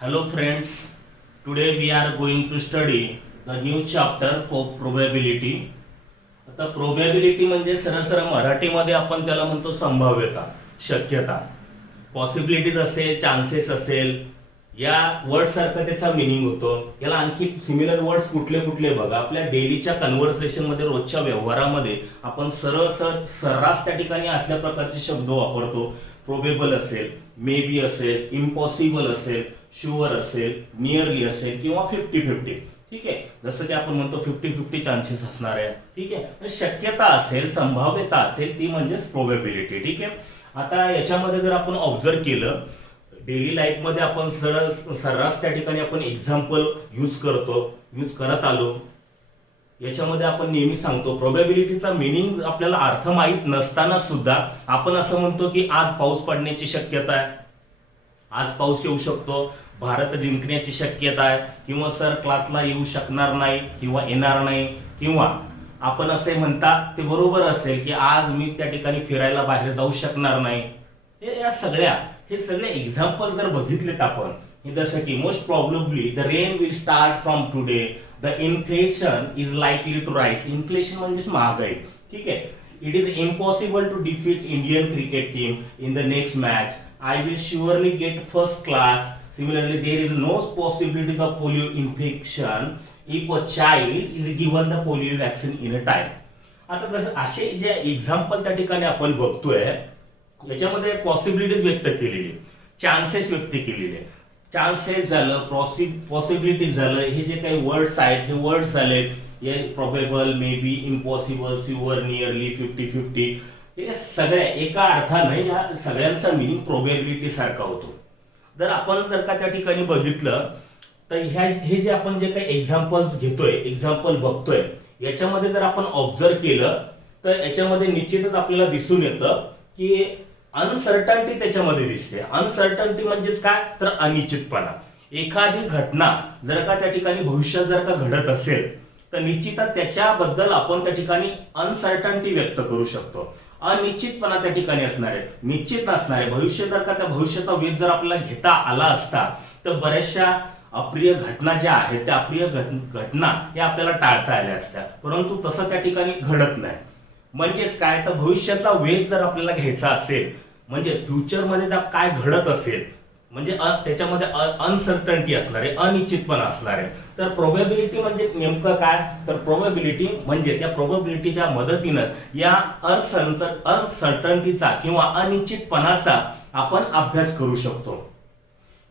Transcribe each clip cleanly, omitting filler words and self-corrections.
Hello friends, today we are going to study the new chapter for probability. आता probability म्हणजे सरळ मराठीमध्ये आपण त्याला म्हणतो संभाव्यता, शक्यता. पॉसिबिलिटीज असेल, चान्सेस असेल, या वर्ड सारखा त्याचा मिनिंग होतो. याला आणखी सिमिलर वर्ड्स कुठले कुठले बघा. आपल्या डेलीच्या कन्व्हर्सेशन मध्ये, रोजच्या व्यवहारामध्ये आपण सर्रास त्या ठिकाणी असल्या प्रकारचे शब्द वापरतो. प्रोबेबल असेल, मे बी असेल, इम्पॉसिबल असेल, शुअर असेल, नियरली असेल किंवा 50-50. ठीक आहे, जसं की आपण म्हणतो 50-50 चान्सेस असणार आहे. ठीक आहे, शक्यता असेल, संभाव्यता असेल, ती म्हणजेच प्रोबेबिलिटी. ठीक आहे, आता याच्यामध्ये जर आपण ऑब्झर्व केलं, डेली लाईफमध्ये आपण सर्रास त्या ठिकाणी आपण एक्झाम्पल यूज करत आलो. याच्यामध्ये आपण नेहमी सांगतो प्रोबॅबिलिटीचा मिनिंग आपल्याला अर्थ माहीत नसताना सुद्धा आपण असं म्हणतो की आज पाऊस पडण्याची शक्यता आहे, आज पाऊस येऊ शकतो, भारत जिंकण्याची शक्यता आहे, किंवा सर क्लासला येऊ शकणार नाही किंवा येणार नाही, किंवा आपण असे म्हणता ते बरोबर असेल की आज मी त्या ठिकाणी फिरायला बाहेर जाऊ शकणार नाही. हे सगळे एक्झाम्पल जर बघितलेत आपण, जसं की most probably the rain will start from today, the inflation is likely to rise. Inflation म्हणजेच महागाई. ठीक आहे, it is impossible to defeat Indian cricket team in the next match. I will surely get first class. Similarly, there is no possibilities of polio infection if a child is given the polio vaccine in a time. आता जसं असे जे example त्या ठिकाणी आपण बघतोय, याच्यामध्ये possibilities व्यक्त केलेली, चान्सेस व्यक्त केलेले. चान्सेस झालं, पॉसिबिलिटीज झालं, हे जे काही वर्ड्स आहेत हे वर्ड्स झाले, हे probable, may be, impossible, sure, nearly, 50-50. हे सगळ्या एका अर्थाने या सगळ्यांचा मिनिंग प्रोबॅबिलिटी सारखा होतो. आपण जर का त्या ठिकाणी बघितलं तर हे जे आपण जे काही एक्झाम्पल्स घेतोय, एक्झाम्पल बघतोय, याच्यामध्ये जर आपण ऑब्झर्व केलं तर याच्यामध्ये निश्चितच आपल्याला दिसून येतं की अनसर्टन्टी त्याच्यामध्ये दिसते. अनसर्टन्टी म्हणजेच काय, तर अनिश्चितपणा. एखादी घटना जर का त्या ठिकाणी भविष्यात जर का घडत असेल तर निश्चितच त्याच्याबद्दल आपण त्या ठिकाणी अनसर्टन्टी व्यक्त करू शकतो. अनिश्चितपणा त्या ठिकाणी असणार आहे, निश्चित नसणार आहे. भविष्य जर का त्या भविष्याचा वेध जर आपल्याला घेता आला असता तर बऱ्याचशा अप्रिय घटना ज्या आहेत त्या अप्रिय घटना या आपल्याला टाळता आल्या असत्या, परंतु तसं त्या ठिकाणी घडत नाही. म्हणजेच काय, तर भविष्याचा वेध जर आपल्याला घ्यायचा असेल, म्हणजे फ्युचरमध्ये काय घडत असेल, म्हणजे त्याच्यामध्ये अनसर्टन्टी असणार आहे, अनिश्चितपणा असणार आहे. तर प्रोबॅबिलिटी म्हणजे नेमकं काय, तर प्रोबॅबिलिटी म्हणजे त्या प्रोबॅबिलिटीच्या मदतीनंच या अनसर्टन्टीचा किंवा अनिश्चितपणाचा आपण अभ्यास करू शकतो.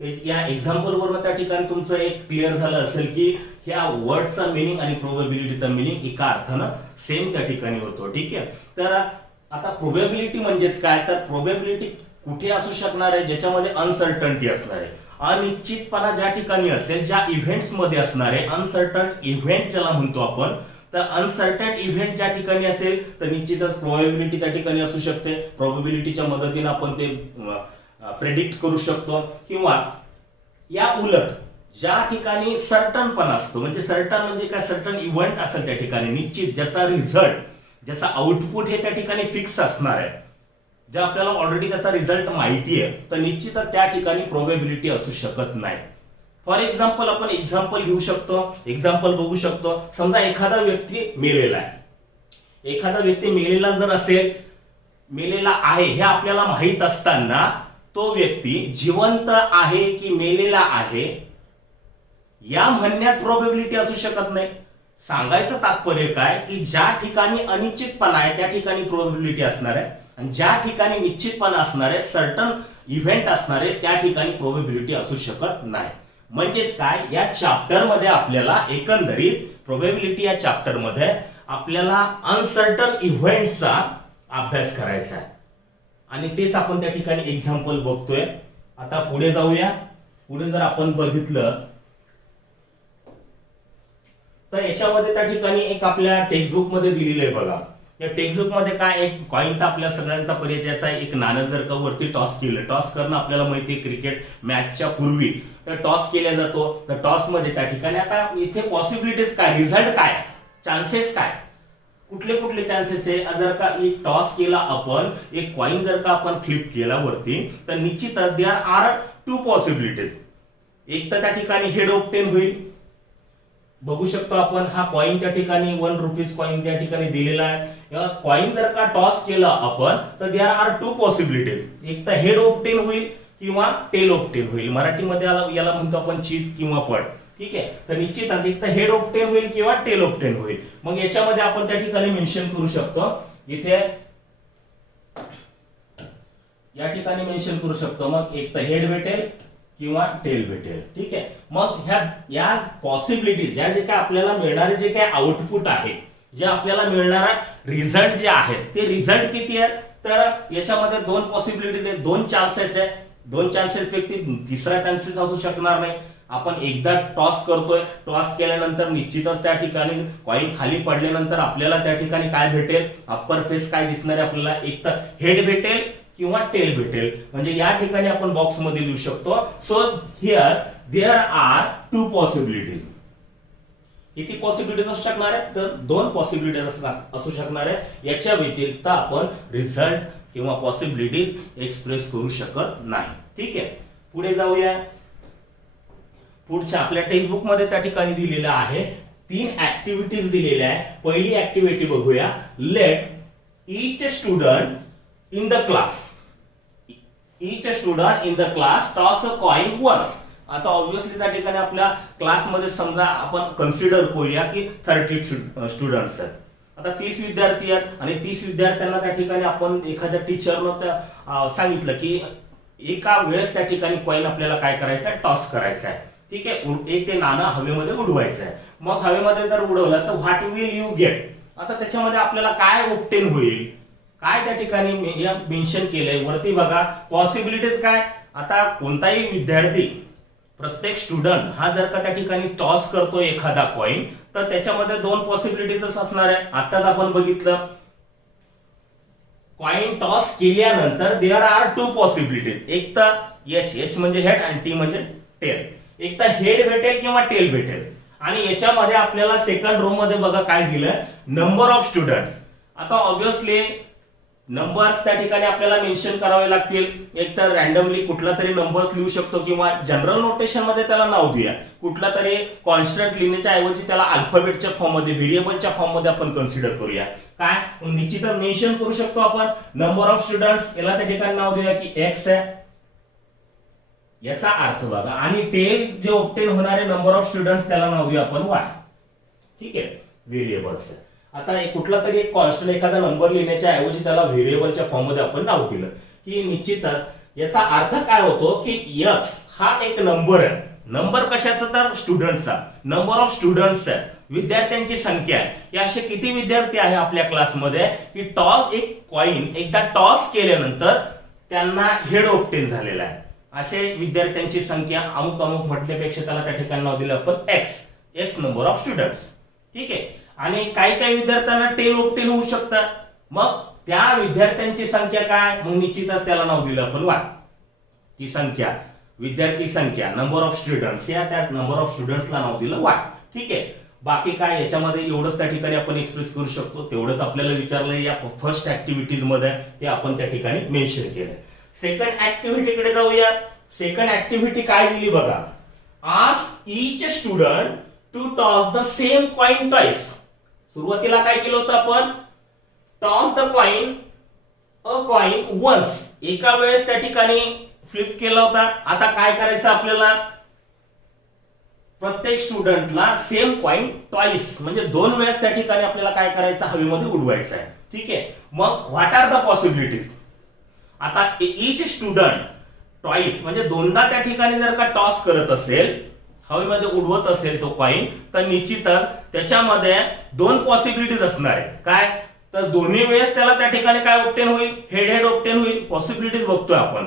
या एक्झाम्पल वरून त्या ठिकाणी तुमचं एक क्लिअर झालं असेल की ह्या वर्डचा मिनिंग आणि प्रोबॅबिलिटीचा मिनिंग एका अर्थानं सेम त्या ठिकाणी होतो. ठीक आहे, तर आता प्रोबॅबिलिटी म्हणजेच काय, तर प्रोबॅबिलिटी कुठे असू शकणार आहे, ज्याच्यामध्ये अनसर्टन्टी असणार आहे, अनिश्चितपणा ज्या ठिकाणी असेल, ज्या इव्हेंट्स मध्ये असणार आहे, अनसर्टन इव्हेंट ज्याला म्हणतो आपण. तर अनसर्टन इव्हेंट ज्या ठिकाणी असेल तर निश्चितच प्रोबॅबिलिटी त्या ठिकाणी असू शकते. प्रोबॅबिलिटीच्या मदतीने आपण ते प्रेडिक्ट करू शकतो. किंवा या उलट ज्या ठिकाणी सर्टनपणा असतो, म्हणजे सर्टन म्हणजे काय, सर्टन इव्हेंट असेल त्या ठिकाणी निश्चित, ज्याचा रिझल्ट, ज्याचा आउटपुट हे त्या ठिकाणी फिक्स असणार आहे, जे आपल्याला ऑलरेडी त्याचा रिझल्ट माहिती आहे, तर निश्चितच त्या ठिकाणी प्रोबॅबिलिटी असू शकत नाही. फॉर एक्झाम्पल आपण एक्झाम्पल घेऊ शकतो, एक्झाम्पल बघू शकतो. समजा एखादा व्यक्ती मेलेला आहे, एखादा व्यक्ती मेलेला जर असेल, मेलेला आहे हे आपल्याला माहित असताना तो व्यक्ती जिवंत आहे की मेलेला आहे या म्हणण्यात प्रोबॅबिलिटी असू शकत नाही. सांगायचं तात्पर्य काय, की ज्या ठिकाणी अनिश्चितपणा आहे त्या ठिकाणी प्रोबॅबिलिटी असणार आहे, आणि ज्या ठिकाणी निश्चितपणा असणार आहे, सर्टन इव्हेंट असणार आहे, त्या ठिकाणी प्रोबॅबिलिटी असू शकत नाही. म्हणजेच काय, या चॅप्टर मध्ये आपल्याला एकंदरीत प्रोबॅबिलिटी या चॅप्टर मध्ये आपल्याला अनसर्टन इव्हेंट्सचा अभ्यास करायचा आहे, आणि तेच आपण त्या ठिकाणी एक्झाम्पल बघतोय. आता पुढे जाऊया. पुढे जर आपण बघितलं तर याच्यामध्ये त्या ठिकाणी एक आपल्या टेक्स्टबुक मध्ये दिलेलं आहे बघा. या टेक्स्टबुक मध्ये काय, एक कॉइन तर आपल्या सगळ्यांचा परिचयाचा आहे. एक नाणं जर का वरती टॉस केलं, टॉस करणं आपल्याला माहिती आहे, क्रिकेट मॅचच्या पूर्वी तर टॉस केला जातो. तर टॉस मध्ये त्या ठिकाणी आता इथे पॉसिबिलिटीज काय, रिझल्ट काय, चान्सेस काय, कुठले कुठले चान्सेस आहे. जर का एक टॉस केला आपण, एक कॉइन जर का आपण फ्लिप केला वरती, तर निश्चितच देयर आर 2 पॉसिबिलिटीज. एक तर त्या ठिकाणी हेड ऑप्टेन होईल, बघू शकतो आपण हा कॉइन त्या ठिकाणी 1 रुपीज कॉइन त्या ठिकाणी दिलेला आहे. कॉइन जर का टॉस केला आपण तर देयर आर टू पॉसिबिलिटीज, एक तर हेड ऑप्टेन होईल किंवा टेल ऑप्टेन होईल. मराठीमध्ये याला म्हणतो आपण चित किंवा पट. ठीक आहे, तर निश्चितच एक तर हेड ऑप्टेन होईल किंवा टेल ऑप्टेन होईल. मग याच्यामध्ये आपण त्या ठिकाणी मेन्शन करू शकतो, इथे या ठिकाणी मेन्शन करू शकतो. मग एक तर हेड भेटेल किंवा टेल भेटेल. ठीक आहे, मग या पॉसिबिलिटी ज्या जे काय आपल्याला मिळणारे जे काय आउटपुट आहे, जे आपल्याला मिळणारा रिझल्ट जे आहे ते रिझल्ट किती आहेत, तर याच्यामध्ये दोन पॉसिबिलिटीज आहेत, दोन चान्सेस आहेत. दोन चान्सेस पैकी तिसरा चान्सेस असू शकणार नाही. आपण एकदा टॉस करतोय, टॉस केल्यानंतर निश्चितच त्या ठिकाणी कॉइन खाली पडल्यानंतर आपल्याला त्या ठिकाणी काय भेटेल, अप्पर फेस काय दिसणार आहे आपल्याला, एक तर हेड भेटेल किंवा टेल भेटेल. म्हणजे या ठिकाणी आपण बॉक्स मध्ये लिहू शकतो. So here there are two possibilities. किती पॉसिबिलिटीज असू शकणार आहेत, तर दोन पॉसिबिलिटीज असू शकणार आहेत. याच्या व्यतिरिक्त आपण रिझल्ट किंवा पॉसिबिलिटीज एक्सप्रेस करू शकत नाही. ठीक आहे, पुढे जाऊया. पुढच्या आपल्या टेक्स्टबुक मध्ये त्या ठिकाणी दिलेलं आहे 3 ऍक्टिव्हिटीज दिलेल्या आहे. पहिली ऍक्टिव्हिटी बघूया. Let each student in the class toss a coin once. आता ऑब्विसली त्या ठिकाणी आपल्या क्लासमध्ये समजा आपण कन्सिडर करूया की 30 स्टुडंट्स आहेत. आता 30 विद्यार्थी आहेत आणि 30 विद्यार्थ्यांना त्या ठिकाणी आपण एखाद्या टीचरनं सांगितलं की एका वेळेस त्या ठिकाणी कॉइन आपल्याला काय करायचं आहे, टॉस करायचा आहे. ठीक आहे, एक ते नाणं हवेमध्ये उडवायचं आहे. मग हवेमध्ये जर उडवलं तर व्हॉट विल यू गेट. आता त्याच्यामध्ये आपल्याला काय ऑब्टेन होईल, काय त्या ठिकाणी मेन्शन केलंय वरती बघा. पॉसिबिलिटीज काय, आता कोणताही विद्यार्थी, प्रत्येक स्टुडंट हा जर का त्या ठिकाणी टॉस करतो एखादा कॉइन, तर त्याच्यामध्ये दोन पॉसिबिलिटीज असणार आहे. आताच आपण बघितलं, कॉइन टॉस केल्यानंतर देयर आर टू पॉसिबिलिटीज. एक तर एच म्हणजे हेड आणि टी म्हणजे टेल. एक तर हेड भेटेल किंवा टेल भेटेल. आणि याच्यामध्ये आपल्याला सेकंड रो मध्ये बघा काय दिलं, नंबर ऑफ स्टुडंट्स. आता ऑब्विसली नंबर्स त्या ठिकाणी आपल्याला मेन्शन करावे लागतील. एक तर रॅन्डमली कुठला तरी नंबर्स लिहू शकतो किंवा जनरल नोटेशन मध्ये त्याला नाव देऊया. कुठला तरी कॉन्स्टंट लिहिण्याच्या ऐवजी त्याला अल्फाबेटच्या फॉर्म मध्ये, व्हेरिएबलच्या फॉर्म मध्ये आपण कन्सिडर करूया. काय निश्चितच मेन्शन करू शकतो आपण नंबर ऑफ स्टुडंट्स. याला त्या ठिकाणी नाव देऊया की एक्स आहे, याचा अर्थ बघा. आणि टेल जे ऑब्टेन होणारे नंबर ऑफ स्टुडंट्स त्याला नाव देऊया आपण वाय. ठीक आहे, व्हेरिएबल्स आहे. आता कुठला तरी एक कॉन्स्टंट एखादा नंबर लिहिण्याच्या ऐवजी त्याला व्हेरिएबलच्या फॉर्म मध्ये आपण नाव दिलं की निश्चितच याचा अर्थ काय होतो की x हा एक नंबर आहे. नंबर कशाचा, तर स्टुडंट्सचा. नंबर ऑफ स्टुडंट्स आहे, विद्यार्थ्यांची संख्या आहे. हे असे किती विद्यार्थी आहे आपल्या क्लासमध्ये की टॉस, एक कॉइन एकदा टॉस केल्यानंतर त्यांना हेड ऑब्टेन झालेला आहे. असे विद्यार्थ्यांची संख्या अमुक अमुक म्हटल्यापेक्षा त्याला त्या ठिकाणी नाव दिलं आपण एक्स नंबर ऑफ स्टुडंट्स. ठीक आहे, आणि काही काही विद्यार्थ्यांना टेल ऑब्टेन होऊ शकतात. मग त्या विद्यार्थ्यांची संख्या काय, मग निश्चितच त्याला नाव दिलं आपण वाय. ती संख्या, विद्यार्थी संख्या, नंबर ऑफ स्टुडंट्स, या त्या नंबर ऑफ स्टुडंट्सला नाव दिलं वाय. ठीक आहे, बाकी काय याच्यामध्ये एवढंच त्या ठिकाणी आपण एक्सप्रेस करू शकतो. तेवढंच आपल्याला विचारलंय या फर्स्ट ऍक्टिव्हिटीज मध्ये, ते आपण त्या ठिकाणी मेन्शन केलंय. सेकंड ऍक्टिव्हिटीकडे जाऊया. सेकंड ऍक्टिव्हिटी काय दिली बघा. Ask each student to toss the same coin twice. सुरुवातीला काय केलं होतं आपण, टॉस द कॉइन वन्स, एका वेळेस त्या ठिकाणी फ्लिप केला होता. आता काय करायचं आपल्याला, प्रत्येक स्टुडंटला सेम कॉइन ट्वाइस म्हणजे 2 वेळेस त्या ठिकाणी आपल्याला काय करायचं, हवेमध्ये उडवायचं आहे. ठीक आहे, मग व्हॉट आर द पॉसिबिलिटीज. आता ईच स्टुडंट ट्वाइस म्हणजे 2दा त्या ठिकाणी जर का टॉस करत असेल, हवेमध्ये उडवत असेल तो कॉइन, तर निश्चितच त्याच्यामध्ये 2 पॉसिबिलिटीज असणार आहे. काय, तर दोन्ही वेळेस त्याला त्या ठिकाणी काय ऑब्टेन होईल, हेड ऑब्टेन होईल. पॉसिबिलिटीज बघतोय आपण.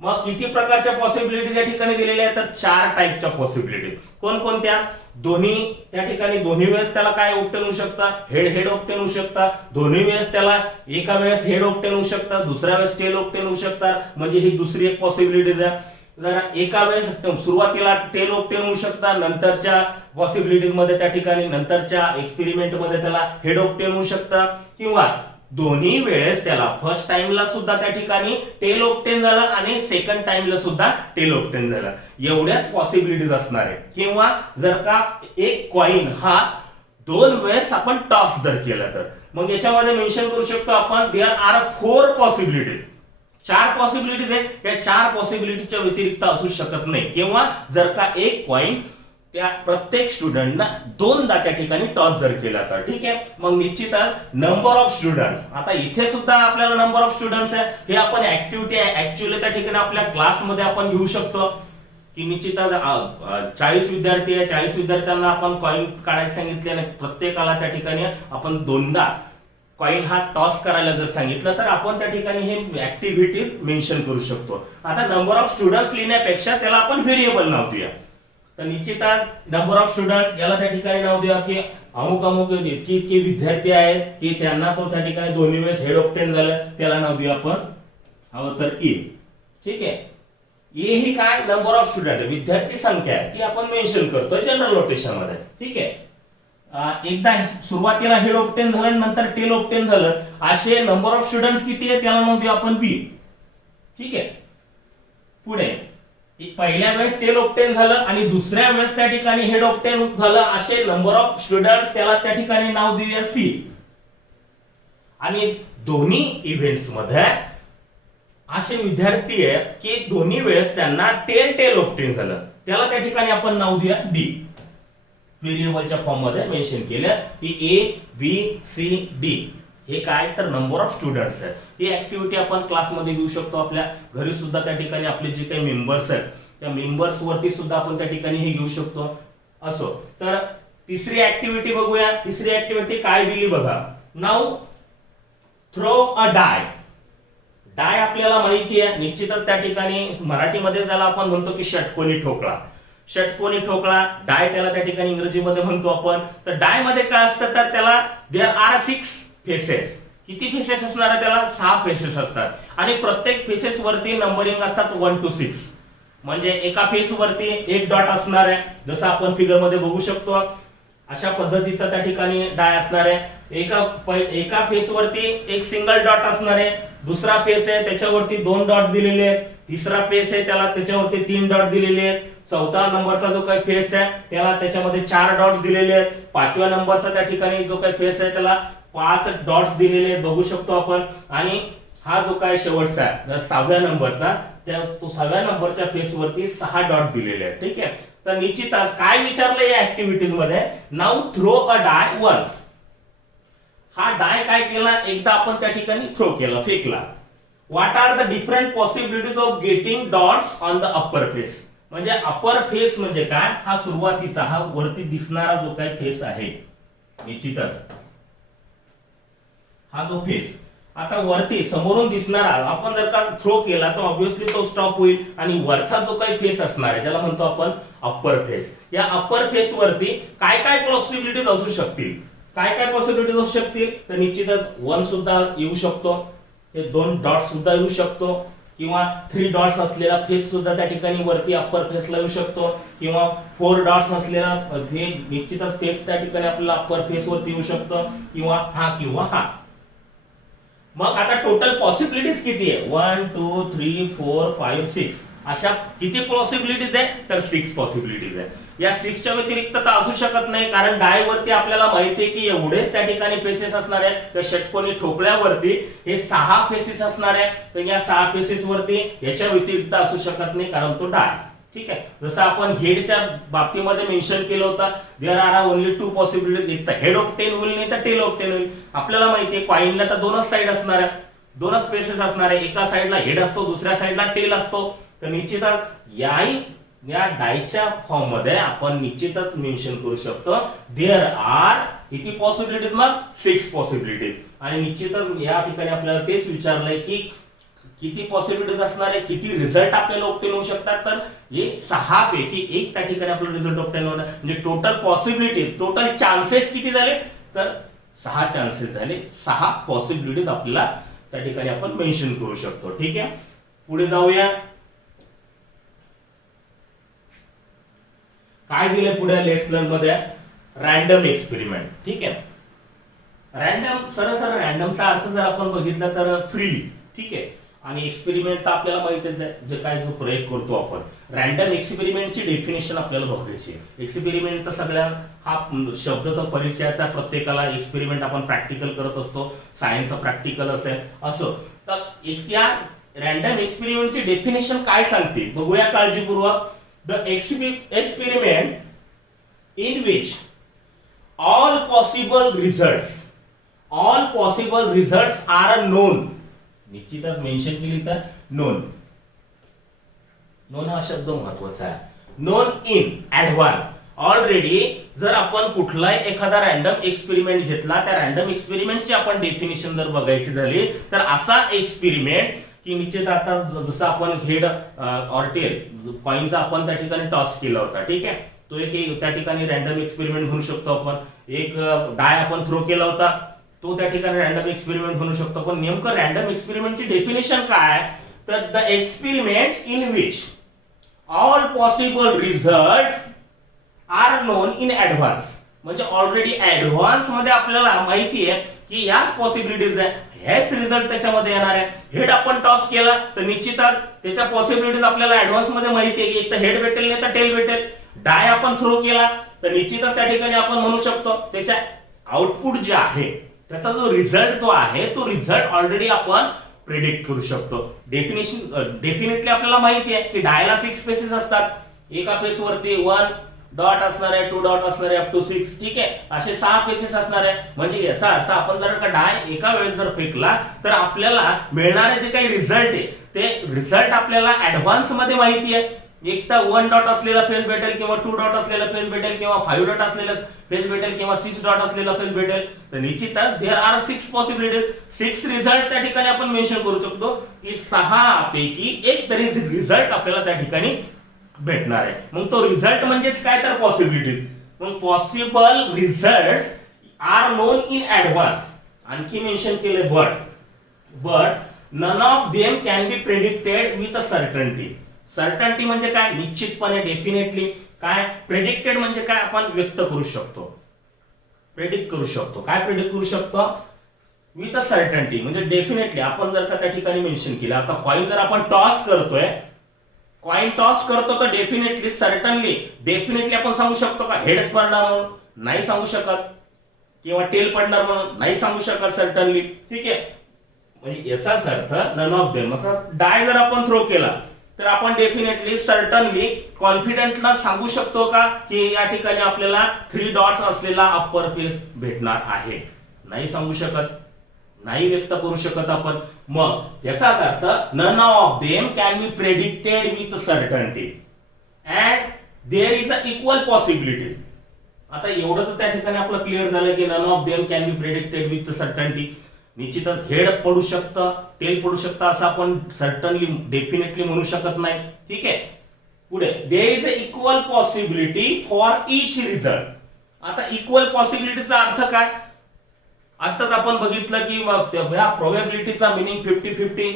मग किती प्रकारच्या पॉसिबिलिटीज या ठिकाणी दिलेल्या आहेत, तर 4 टाईपच्या पॉसिबिलिटीज. कोणकोणत्या, दोन्ही त्या ठिकाणी दोन्ही वेळेस त्याला काय ऑब्टेन होऊ शकतं, हेड ऑब्टेन होऊ शकतं. दोन्ही वेळेस त्याला एका वेळेस हेड ऑब्टेन होऊ शकतं, दुसऱ्या वेळेस टेल ऑब्टेन होऊ शकतात. म्हणजे ही दुसरी एक पॉसिबिलिटीज आहे. जर एका वेळेस सुरुवातीला टेल ऑब्टेन होऊ शकतात, नंतरच्या पॉसिबिलिटीज मध्ये त्या ठिकाणी नंतरच्या एक्सपेरिमेंट मध्ये त्याला हेड ऑब्टेन होऊ शकतं, किंवा दोन्ही वेळेस त्याला फर्स्ट टाइमला सुद्धा त्या ठिकाणी टेल ऑब्टेन झालं आणि सेकंड टाइमला सुद्धा टेल ऑब्टेन झालं, एवढ्याच पॉसिबिलिटीज असणार आहे. किंवा जर का एक कॉइन हा दोन वेळेस आपण टॉस जर केला तर मग याच्यामध्ये मेन्शन करू शकतो आपण देयर आर 4 पॉसिबिलिटीज. 4 पॉसिबिलिटीज आहे, त्या 4 पॉसिबिलिटीच्या व्यतिरिक्त असू शकत नाही. किंवा जर का एक कॉइन त्या प्रत्येक स्टुडंटना दोनदा त्या ठिकाणी टॉस जर केला तर ठीक आहे. मग निश्चितच नंबर ऑफ स्टुडंट्स, आता इथे सुद्धा आपल्याला नंबर ऑफ स्टुडंट्स आहे, हे आपण ऍक्टिव्हिटी आहे ऍक्च्युअली त्या ठिकाणी आपल्या क्लासमध्ये आपण घेऊ शकतो की निश्चितच 40 विद्यार्थी आहे, 40 विद्यार्थ्यांना आपण कॉइन काढायला सांगितले आणि प्रत्येकाला त्या ठिकाणी आपण दोनदा कॉइन हा टॉस करायला जर सांगितलं तर आपण त्या ठिकाणी हे ऍक्टिव्हिटी मेन्शन करू शकतो. आता नंबर ऑफ स्टुडंट्स लिहिण्यापेक्षा त्याला आपण व्हेरिएबल नाव देऊया. तर निश्चितच नंबर ऑफ स्टुडंट्स याला त्या ठिकाणी नाव देऊया की अमुक अमुक इतके इतके विद्यार्थी आहेत की त्यांना तो त्या ठिकाणी दोन्ही वेळेस हेड ऑब्टेन झालं, त्याला नाव देऊया आपण हवं तर ए. ठीक आहे. ए ही काय नंबर ऑफ स्टुडंट विद्यार्थी संख्या आहे ती आपण मेन्शन करतोय जनरल नोटेशन मध्ये. ठीक आहे. एकदा सुरुवातीला हेड ऑब्टेन झालं नंतर टेल ऑब्टेन झालं, असे नंबर ऑफ स्टुडंट्स किती आहे त्याला नाव देऊ आपण बी. ठीक आहे. पुढे पहिल्या वेळेस टेल ऑब्टेन झालं आणि दुसऱ्या वेळेस त्या ठिकाणी हेड ऑब्टेन झालं, असे नंबर ऑफ स्टुडंट्स त्याला त्या ठिकाणी नाव देऊया सी. आणि दोन्ही इव्हेंट्स मध्ये असे विद्यार्थी आहेत की दोन्ही वेळेस त्यांना टेल ऑब्टेन झालं, त्याला त्या ठिकाणी आपण नाव देऊया डी. व्हेरिएबलच्या फॉर्म मध्ये मेन्शन केलं की ए बी सी डी हे काय तर नंबर ऑफ स्टुडंट्स आहेत. ही ऍक्टिव्हिटी आपण क्लासमध्ये घेऊ शकतो, आपल्या घरी सुद्धा त्या ठिकाणी आपले जे काही मेंबर्स आहेत त्या मेंबर्स वरती सुद्धा आपण त्या ठिकाणी हे घेऊ शकतो. असो तर तिसरी ऍक्टिव्हिटी बघूया. तिसरी ऍक्टिव्हिटी काय दिली बघा. नाउ थ्रो अ डाय. डाय आपल्याला माहिती आहे निश्चितच त्या ठिकाणी मराठीमध्ये त्याला आपण म्हणतो की षटकोनी ठोकळा. षटकोनी ठोकळा डाय त्याला त्या ठिकाणी इंग्रजीमध्ये म्हणतो आपण. तर डाय मध्ये काय असतं तर त्याला देयर आर 6 फेसेस. किती फेसेस असणार आहे त्याला 6 फेसेस असतात आणि प्रत्येक फेसेस वरती नंबरिंग असतात 1 to 6. म्हणजे एका फेस वरती एक डॉट असणार आहे, जसं आपण फिगर मध्ये बघू शकतो. अशा पद्धतीचा त्या ठिकाणी डाय असणार आहे. एका फेस वरती एक सिंगल डॉट असणार आहे, दुसरा फेस आहे त्याच्यावरती 2 डॉट दिलेले आहेत, तिसरा फेस आहे त्याला त्याच्यावरती 3 डॉट दिलेले आहेत, चौथा नंबरचा जो काही फेस आहे त्याला त्याच्यामध्ये 4 डॉट्स दिलेले आहेत, पाचव्या नंबरचा त्या ठिकाणी जो काही फेस आहे त्याला 5 डॉट्स दिलेले आहेत बघू शकतो आपण. आणि हा जो काय शेवटचा आहे 6व्या नंबरचा तो 6व्या नंबरच्या फेस वरती 6 डॉट दिलेले आहेत. ठीक आहे. तर निश्चितच काय विचारलं या ऍक्टिव्हिटीज मध्ये. नाउ थ्रो अ डाय वन्स. हा डाय काय केला एकदा आपण त्या ठिकाणी थ्रो केला फेकला. What are the different possibilities of getting dots on the upper face. म्हणजे अपर फेस म्हणजे काय हा सुरुवातीचा हा वरती दिसणारा जो काही फेस आहे निश्चितच हा जो फेस आता वरती समोरून दिसणारा आपण जर का थ्रो केला तर ऑब्विसली तो स्टॉप होईल आणि वरचा जो काही फेस असणार आहे ज्याला म्हणतो आपण अप्पर फेस. या अप्पर फेस वरती काय काय पॉसिबिलिटीज असू शकतील. काय काय पॉसिबिलिटीज असू शकतील तर निश्चितच 1 सुद्धा येऊ शकतो, हे 2 डॉट सुद्धा येऊ शकतो किंवा 3 डॉट्स असलेला फेस सुद्धा त्या ठिकाणी वरती अप्पर फेसला येऊ शकतो किंवा 4 डॉट्स असलेला हे निश्चितच फेस त्या ठिकाणी आपल्याला अप्पर फेस वरती येऊ शकतो किंवा हा. मग आता टोटल पॉसिबिलिटीज किती आहे 1 2 3 4 5 6 अशा किती पॉसिबिलिटीज आहे तर 6 पॉसिबिलिटीज आहे. या 6 च्या व्यतिरिक्त तर असू शकत नाही कारण डाय वरती आपल्याला माहिती आहे की एवढेच त्या ठिकाणी फेसेस असणार आहे. तर षटकोनी ठोकळ्यावरती हे 6 फेसेस असणार आहे. तर या 6 फेसेस वरती याच्या व्यतिरिक्त असू शकत नाही कारण तो डाय. ठीक आहे. जसं आपण हेडच्या बाबतीमध्ये मेन्शन केलं होतं देयर आर ओनली 2 पॉसिबिलिटीज. एक तर हेड ऑब्टेन होईल नाही तर टेल ऑब्टेन होईल. आपल्याला माहिती आहे कॉइनला तर 2च साइड असणार आहे, 2च फेसेस असणार आहे. एका साइडला हेड असतो दुसऱ्या साइडला टेल असतो. तर निश्चितच या डायच्या फॉर्म मध्ये आपण निश्चितच मेन्शन करू शकतो देयर आर किती पॉसिबिलिटीज मग 6 पॉसिबिलिटीज. आणि निश्चितच या ठिकाणी आपल्याला तेच विचारलंय की किती पॉसिबिलिटीज असणार आहे, किती रिझल्ट आपल्याला ऑब्टेन होऊ शकतात. तर हे 6 पैकी एक त्या ठिकाणी आपल्याला रिझल्ट ऑब्टेन होणार. म्हणजे टोटल पॉसिबिलिटीज टोटल चान्सेस किती झाले तर 6 चान्सेस झाले. 6 पॉसिबिलिटीज आपल्याला त्या ठिकाणी आपण मेन्शन करू शकतो. ठीक आहे. पुढे जाऊया. काय दिले पुढे लेट्स लर्न मध्ये रॅन्डम एक्सपेरिमेंट. ठीक आहे. रॅन्डम सरळ रॅन्डमचा अर्थ जर आपण बघितला तर फ्रीली, ठीक आहे. आणि एक्सपेरिमेंट तर आपल्याला माहितीच आहे, जे काय जो प्रयोग करतो आपण. रॅन्डम एक्सपेरिमेंटची डेफिनेशन आपल्याला बघायची. एक्सपेरिमेंट तर सगळ्या हा शब्द तर परिचयाचा, प्रत्येकाला एक्सपेरिमेंट आपण प्रॅक्टिकल करत असतो, सायन्सचं प्रॅक्टिकल असेल असो. तर या रॅन्डम एक्सपेरिमेंटची डेफिनेशन काय सांगते बघूया काळजीपूर्वक. The experiment in which all possible results are known. निश्चितच मेन्शन केली तर नोन हा शब्द महत्वाचा आहे. Non in advance. ऑलरेडी जर आपण कुठलाही एखादा रॅन्डम एक्सपेरिमेंट घेतला, त्या रॅन्डम एक्सपेरिमेंटची आपण डेफिनेशन जर बघायची झाली तर असा एक्सपेरिमेंट की निश्चित आता जसं आपण हेड ऑर टेल कॉइनचा आपण त्या ठिकाणी टॉस केला होता, ठीक आहे. तो एक त्या ठिकाणी रॅन्डम एक्सपेरिमेंट म्हणू शकतो आपण. एक डाय आपण थ्रो केला होता, तो त्या ठिकाणी रॅन्डम एक्सपेरिमेंट म्हणू शकतो. पण नेमकं रॅन्डम एक्सपेरिमेंटची डेफिनेशन काय, तर the experiment in which all possible results are known in advance. म्हणजे ऑलरेडी ऍडव्हान्स मध्ये आपल्याला माहिती आहे की याच पॉसिबिलिटीज आहे, हेच रिझल्ट त्याच्यामध्ये येणार आहे. हेड आपण टॉस केला तर निश्चितच त्याच्या पॉसिबिलिटीज आपल्याला ऍडव्हान्स मध्ये माहिती आहे की एक तर हेड भेटेल नाही तर टेल भेटेल. डाय आपण थ्रो केला तर निश्चितच त्या ठिकाणी आपण म्हणू शकतो त्याच्या आउटपुट जे आहे, त्याचा जो रिझल्ट जो आहे तो रिझल्ट ऑलरेडी आपण प्रेडिक्ट करू शकतो. डेफिनेटली आपल्याला माहिती आहे की डायला 6 स्पेसेस असतात. एका पेस वरती 1 डॉट असणार आहे, 2 डॉट असणार आहे, अप टू 6, ठीक आहे. असे 6 पेसेस असणार आहे. म्हणजे याचा अर्थ आपण जर का डाय एका वेळेस जर फेकला तर आपल्याला मिळणारे जे काही रिझल्ट आहे ते रिझल्ट आपल्याला ऍडव्हान्स मध्ये माहिती आहे. एक तर 1 डॉट असलेला फेज भेटेल किंवा 2 डॉट असलेला फेज भेटेल किंवा 5 डॉट असलेला फेज भेटेल किंवा 6 डॉट असलेला फेज भेटेल. तर निश्चितच देयर आर 6 पॉसिबिलिटीज. 6 रिझल्ट त्या ठिकाणी आपण मेन्शन करू शकतो की 6 पैकी एक तरी रिझल्ट आपल्याला त्या ठिकाणी भेटणार आहे. मग तो रिझल्ट म्हणजेच काय, तर पॉसिबिलिटीज. मग possible results are known in advance. आणखी मेन्शन केले but none of them can be predicted with a certainty. Certainty म्हणजे काय, निश्चितपणे, डेफिनेटली. काय प्रेडिक्टेड म्हणजे काय, आपण व्यक्त करू शकतो, प्रेडिक्ट करू शकतो. काय प्रेडिक्ट करू शकतो, विथ अ सर्टन्टी म्हणजे डेफिनेटली. आपण जर का त्या ठिकाणी मेन्शन केलं, आता कॉइन जर आपण टॉस करतोय, कॉइन टॉस करतो तर डेफिनेटली डेफिनेटली आपण सांगू शकतो का हेडच पडणार म्हणून, नाही सांगू शकत. किंवा टेल पडणार म्हणून नाही सांगू शकत सर्टनली, ठीक आहे. म्हणजे याचाच अर्थ नन ऑफ देम. डाय जर आपण थ्रो केला तर आपण डेफिनेटली सर्टनली कॉन्फिडंटला सांगू शकतो का की या ठिकाणी आपल्याला 3 डॉट्स असलेला अप्पर पेस भेटणार आहे, नाही सांगू शकत, नाही व्यक्त करू शकत आपण. मग याचाच अर्थ none of them can be predicted with certainty and there is a equal possibility. आता एवढं तर त्या ठिकाणी आपलं क्लिअर झालं की none of them can be predicted with certainty. निश्चितच हेड पडू शकतं, टेल पडू शकतं असं आपण सर्टनली डेफिनेटली म्हणू शकत नाही, ठीक आहे. पुढे there is a equal possibility for each result. आता इक्वल पॉसिबिलिटीचा अर्थ काय, आताच आपण बघितलं की या प्रोबॅबिलिटीचा मिनिंग 50-50.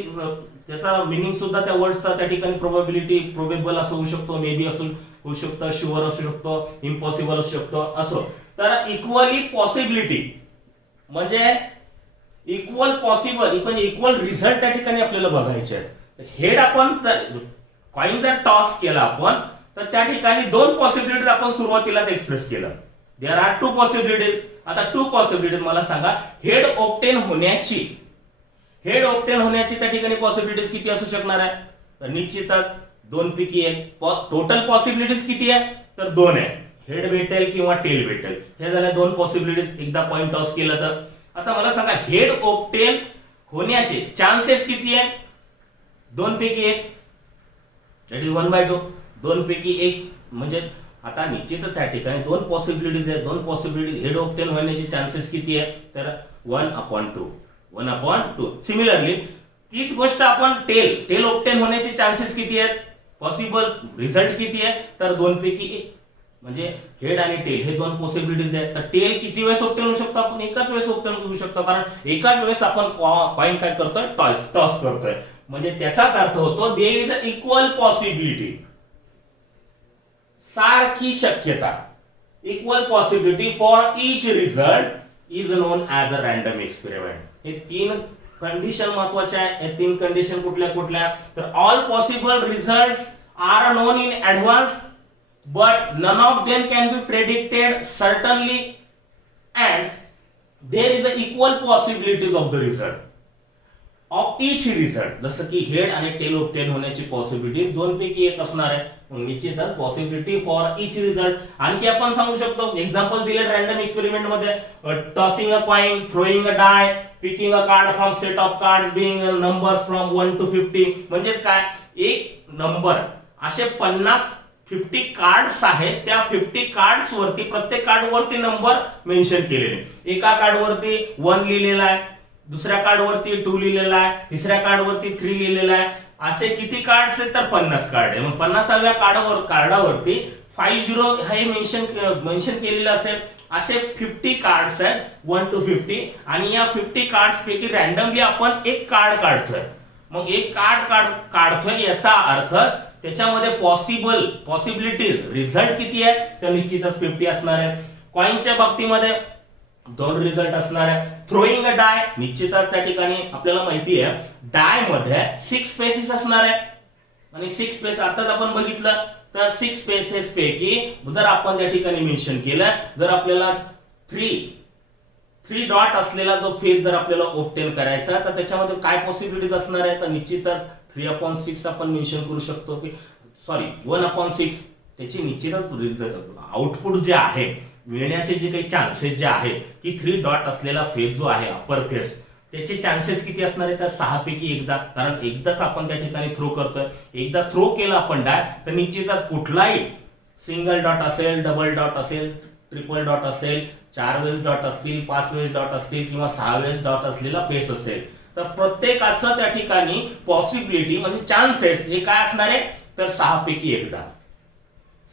त्याचा मिनिंग सुद्धा त्या वर्डचा त्या ठिकाणी प्रोबॅबिलिटी, प्रोबेबल असं होऊ शकतो, मे बी असू होऊ शकतं, शुअर असू शकतो, इम्पॉसिबल असू शकतो असो. तर इक्वली पॉसिबिलिटी म्हणजे इक्वल पॉसिबल पण इक्वल रिझल्ट त्या ठिकाणी आपल्याला बघायचे आहे. हेड आपण कॉइन जर टॉस केला आपण तर त्या ठिकाणी 2 पॉसिबिलिटीज आपण सुरुवातीलाच एक्सप्रेस केलं. There are 2 possibilities. आता 2 पॉसिबिलिटीज मला सांगा, हेड ऑब्टेन होण्याची त्या ठिकाणी पॉसिबिलिटीज किती असू शकणार आहे, तर निश्चितच 2 पैकी 1. टोटल पॉसिबिलिटीज किती आहे, तर 2 आहे. हेड भेटेल किंवा टेल भेटेल, हे झाल्या 2 पॉसिबिलिटीज एकदा कॉइन टॉस केलं तर. आता मला सांगा हेड ऑब्टेन होण्याचे चान्सेस किती आहे, 2 पैकी 1, दॅट इज 1/2. 2 पैकी 1 म्हणजे आता निश्चितच त्या ठिकाणी 2 पॉसिबिलिटीज आहेत. 2 पॉसिबिलिटी हेड ऑब्टेन होण्याचे चान्सेस किती आहे, तर 1/2. 1/2. सिमिलरली तीच गोष्ट आपण टेल ऑब्टेन होण्याचे चान्सेस किती आहेत, पॉसिबल रिझल्ट किती आहे, तर 2 पैकी 1. म्हणजे हेड आणि टेल हे 2 पॉसिबिलिटीज आहेत. तर टेल किती वेळेस ऑब्टेन होऊ शकतो, आपण एकाच वेळेस ऑब्टेन करू शकतो, कारण एकाच वेळेस आपण कॉइन काय करतोय, टॉस करतोय. म्हणजे त्याचाच अर्थ होतो there is a equal possibility, सारखी शक्यता, equal possibility for each result is known as a random experiment. हे तीन कंडिशन महत्वाच्या आहेत. हे तीन कंडिशन कुठल्या कुठल्या, तर all possible results are known in advance but none of them can be predicted certainly and there is a equal possibilities of the result of each result. जसं की हेड आणि टेल ऑब्टेन होण्याची possibility दोन पैकी एक असणार आहे. निश्चितच पॉसिबिलिटी फॉर इच रिझल्ट. आणखी आपण सांगू शकतो, एक्झाम्पल दिले रॅन्डम एक्सपेरिमेंट मध्ये, tossing a coin, throwing a die, picking a card from set of cards being numbers from 1 to 50. म्हणजेच काय, एक नंबर असे 50 कार्ड्स आहेत, त्या 50 कार्ड्स वरती प्रत्येक कार्ड वरती नंबर मेन्शन केलेले. एका कार्ड वरती 1 लिहिलेला आहे, दुसऱ्या कार्ड वरती 2 लिहिलेला आहे, तिसऱ्या कार्ड वरती 3 लिहिलेला आहे. असे किती कार्ड्स आहेत, तर 50 कार्ड आहे. मग 50व्या कार्डावरती 50 हे मेन्शन केलेलं असेल. असे 50 कार्ड्स आहेत 1 to 50 आणि या 50 कार्ड्स पैकी रॅन्डमली आपण एक कार्ड काढतोय. मग एक कार्ड काढतोय याचा अर्थ त्याच्यामध्ये पॉसिबिलिटीज रिझल्ट किती आहे, तर निश्चितच 50 असणार आहे. कॉइनच्या बाबतीमध्ये 2 रिझल्ट असणार आहे. थ्रोइंग अ डाय, निश्चितच त्या ठिकाणी आपल्याला माहिती आहे डाय मध्ये 6 स्पेसेस असणार आहे आणि 6 स्पेस आताच आपण बघितलं, तर 6 स्पेसेस पैकी जर आपण त्या ठिकाणी मेन्शन केलं, जर आपल्याला 3 डॉट असलेला जो फेज जर आपल्याला ऑब्टेन करायचा, तर त्याच्यामध्ये काय पॉसिबिलिटीज असणार आहे, तर निश्चितच 3/6 आपण मेन्शन करू शकतो की 1/6 त्याची निश्चितच आउटपुट जे आहे मिळण्याचे जे काही चान्सेस जे आहे की 3 डॉट असलेला फेज जो आहे अप्पर फेज, त्याचे चान्सेस किती असणार आहे, तर 6 पैकी एकदा. कारण एकदाच आपण त्या ठिकाणी थ्रो करतोय. एकदा थ्रो केला आपण डाय, तर निश्चितच कुठलाही सिंगल डॉट असेल, डबल डॉट असेल, ट्रिपल डॉट असेल, 4 वेळेस डॉट असतील, 5 वेळेस डॉट असतील किंवा 6 वेळेस डॉट असलेला फेस असेल, तर प्रत्येकाचं त्या ठिकाणी पॉसिबिलिटी म्हणजे चान्सेस हे काय असणार आहे, तर 6 पैकी एकदा.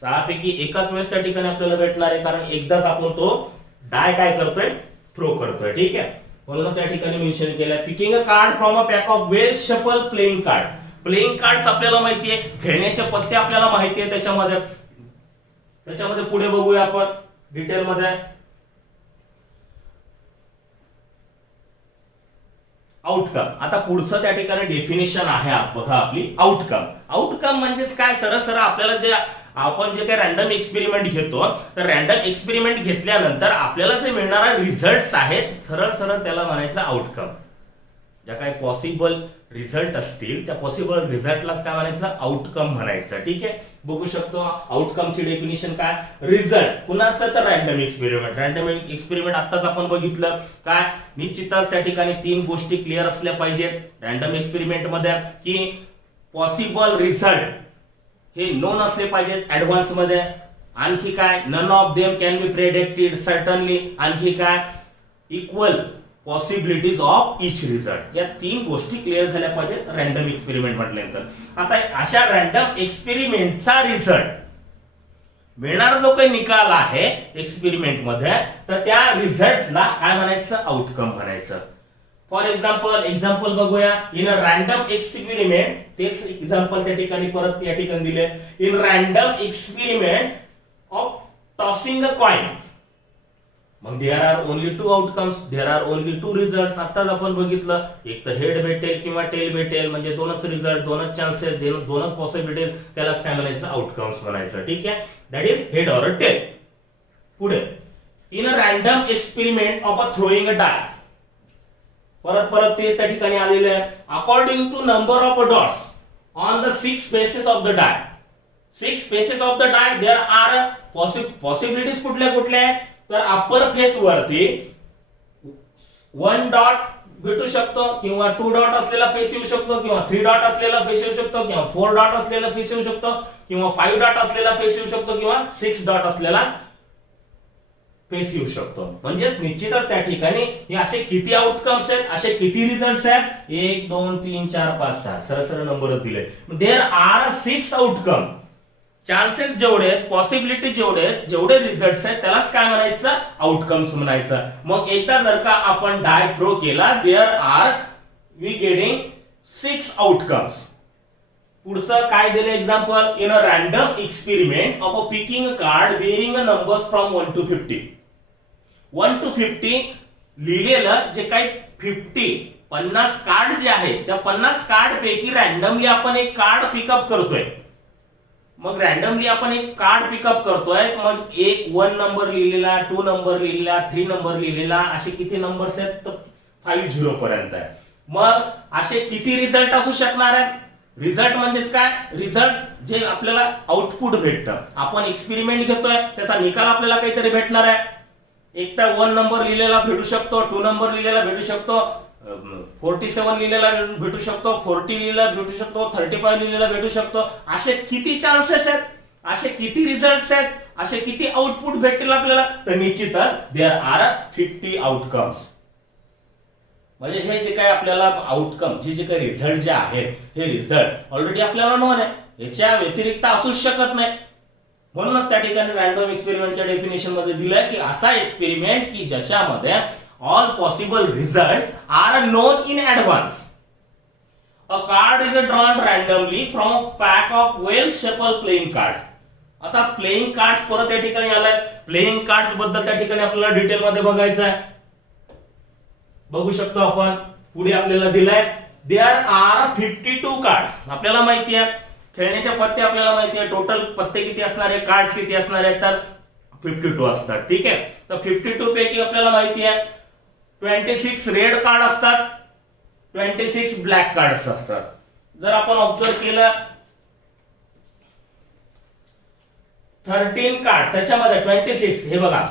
6 पैकी एकाच वेळेस त्या ठिकाणी आपल्याला भेटणार आहे, कारण एकदाच आपण तो डाय काय करतोय, थ्रो करतोय. ठीक आहे, म्हणून त्या ठिकाणी मेन्शन केलंय picking a card from a pack of well shuffle playing card. Playing cards आपल्याला माहिती आहे, खेळण्याचे पत्ते आपल्याला माहिती आहे. त्याच्यामध्ये पुढे बघूया आपण डिटेल मध्ये. आउटकम, आता पुढचं त्या ठिकाणी डेफिनेशन आहे बघा आपली. आउटकम म्हणजेच काय, सरळ आपल्याला जे आपण जे काही रॅन्डम एक्सपेरिमेंट घेतो, तर रॅन्डम एक्सपेरिमेंट घेतल्यानंतर आपल्याला जे मिळणारा रिझल्ट्स आहेत, सरळ त्याला म्हणायचं आउटकम. ज्या काही पॉसिबल रिझल्ट असतील त्या पॉसिबल रिझल्टलाच काय म्हणायचं, आउटकम म्हणायचं. ठीक आहे, बघू शकतो आउटकमची डेफिनेशन काय, रिझल्ट कुणाचं, तर रॅन्डम एक्सपेरिमेंट आताच आपण बघितलं. काय, निश्चितच त्या ठिकाणी 3 गोष्टी क्लिअर असल्या पाहिजेत रॅन्डम एक्सपेरिमेंट मध्ये, की पॉसिबल रिझल्ट हे नोन असले पाहिजेत ऍडव्हान्स मध्ये. आणखी काय, none of them can be predicted certainly. आणखी काय, equal possibilities of each result. या 3 गोष्टी क्लिअर झाल्या पाहिजेत रॅन्डम एक्सपेरिमेंट म्हटल्यानंतर. आता अशा रॅन्डम एक्सपेरिमेंटचा रिझल्ट मिळणारा जो काही निकाल आहे एक्सपेरिमेंट मध्ये, तर त्या रिझल्टला काय म्हणायचं, आउटकम म्हणायचं. फॉर एक्झाम्पल बघूया. इन अ रॅन्डम एक्सपेरिमेंट, तेच एक्झाम्पल त्या ठिकाणी परत या ठिकाणी दिले. In random experiment of tossing a coin, मग there are only 2 outcomes, there are only 2 results. आताच आपण बघितलं, एक तर हेड भेटेल किंवा टेल भेटेल, म्हणजे 2च रिझल्ट, 2च चान्सेस, 2च पॉसिबिलिटीज, त्यालाच काय म्हणायचं, आउटकम्स म्हणायचं. ठीक आहे, that is head or tail. पुढे, in a random experiment of a throwing a die, परत तेच त्या ठिकाणी आलेलं आहे. According to number of dots on the 6 spaces of the die. 6 spaces of the die, there are possibilities कुठल्या आहेत, तर अप्पर फेस वरती 1 डॉट भेटू शकतो, किंवा 2 डॉट असलेला फेस येऊ शकतो, किंवा 3 डॉट असलेला फेस येऊ शकतो, किंवा 4 डॉट असलेला फेस येऊ शकतो, किंवा 5 डॉट असलेला फेस येऊ शकतो, किंवा 6 डॉट असलेला फेस येऊ शकतो. म्हणजे निश्चितच त्या ठिकाणी हे असे किती आउटकम्स आहेत, असे किती रिझल्ट्स आहेत, 1 2 3 4 5 6 सरळ नंबरच दिले. There R 6 outcome. चान्सेस जेवढे आहेत, पॉसिबिलिटी जेवढे रिझल्ट्स आहेत, त्यालाच काय म्हणायचं, आउटकम्स म्हणायचं. मग एकदा जर का आपण डाय थ्रो केला, there are we getting 6 outcomes. पुढचं काय दिलं example, in a random experiment of picking a card bearing a numbers from 1 to 50. 1 to 50 लिहिलेलं जे काही 50 कार्ड जे आहेत त्या 50 कार्ड पैकी रॅन्डमली आपण एक कार्ड पिकअप करतोय. मग रॅन्डमली आपण एक कार्ड पिकअप करतोय. मग एक 1 नंबर लिहिलेला, 2 नंबर लिहिलेला, 3 नंबर लिहिलेला, असे किती नंबर्स आहेत तर 50 पर्यंत आहे. मग असे किती रिझल्ट असू शकणार आहेत? रिझल्ट म्हणजेच काय? रिझल्ट जे आपल्याला आउटपुट भेटतं. आपण एक्सपेरिमेंट घेतोय त्याचा निकाल आपल्याला काहीतरी भेटणार आहे. एक तर 1 नंबर लिहिलेला भेटू शकतो, 2 नंबर लिहिलेला भेटू शकतो, 47 लिहिलेला भेटू शकतो, 40 लिहिलेला भेटू शकतो, 35 लिहिलेला भेटू शकतो. असे किती चान्सेस आहेत? असे किती रिझल्ट्स आहेत? असे किती आउटपुट भेटतील आपल्याला? तर निश्चितच देयर आर 50 आउटकम्स. म्हणजे हे जे काही आपल्याला आउटकम जे काही रिझल्ट जे आहेत हे रिझल्ट ऑलरेडी आपल्याला नोन आहे. याच्या व्यतिरिक्त असूच शकत नाही. म्हणूनच त्या ठिकाणी रॅन्डम एक्सपेरिमेंटच्या डेफिनेशन मध्ये दिलंय की असा एक्सपेरिमेंट की ज्याच्यामध्ये all possible results are known in advance. A card is drawn randomly from a pack of well shuffled playing cards. आता प्लेइंग कार्ड्स परत या ठिकाणी आलाय. प्लेइंग कार्ड्स बद्दल त्या ठिकाणी आपल्याला डिटेल मध्ये बघायचं आहे. बघू शकतो आपण पुढे आपल्याला दिलाय देयर आर 52 कार्ड्स. आपल्याला माहिती आहे खेळण्याच्या पत्ते आपल्याला माहिती आहे. टोटल पत्ते किती असणार आहे, कार्ड्स किती असणार आहेत तर 52 असतात. ठीक आहे. तर 52 पैकी आपल्याला माहिती आहे 26 रेड कार्ड असतात, 26 ब्लॅक कार्ड्स असतात. जर आपण ऑब्झर्व केलं 13 कार्ड त्याच्यामध्ये 26 हे बघा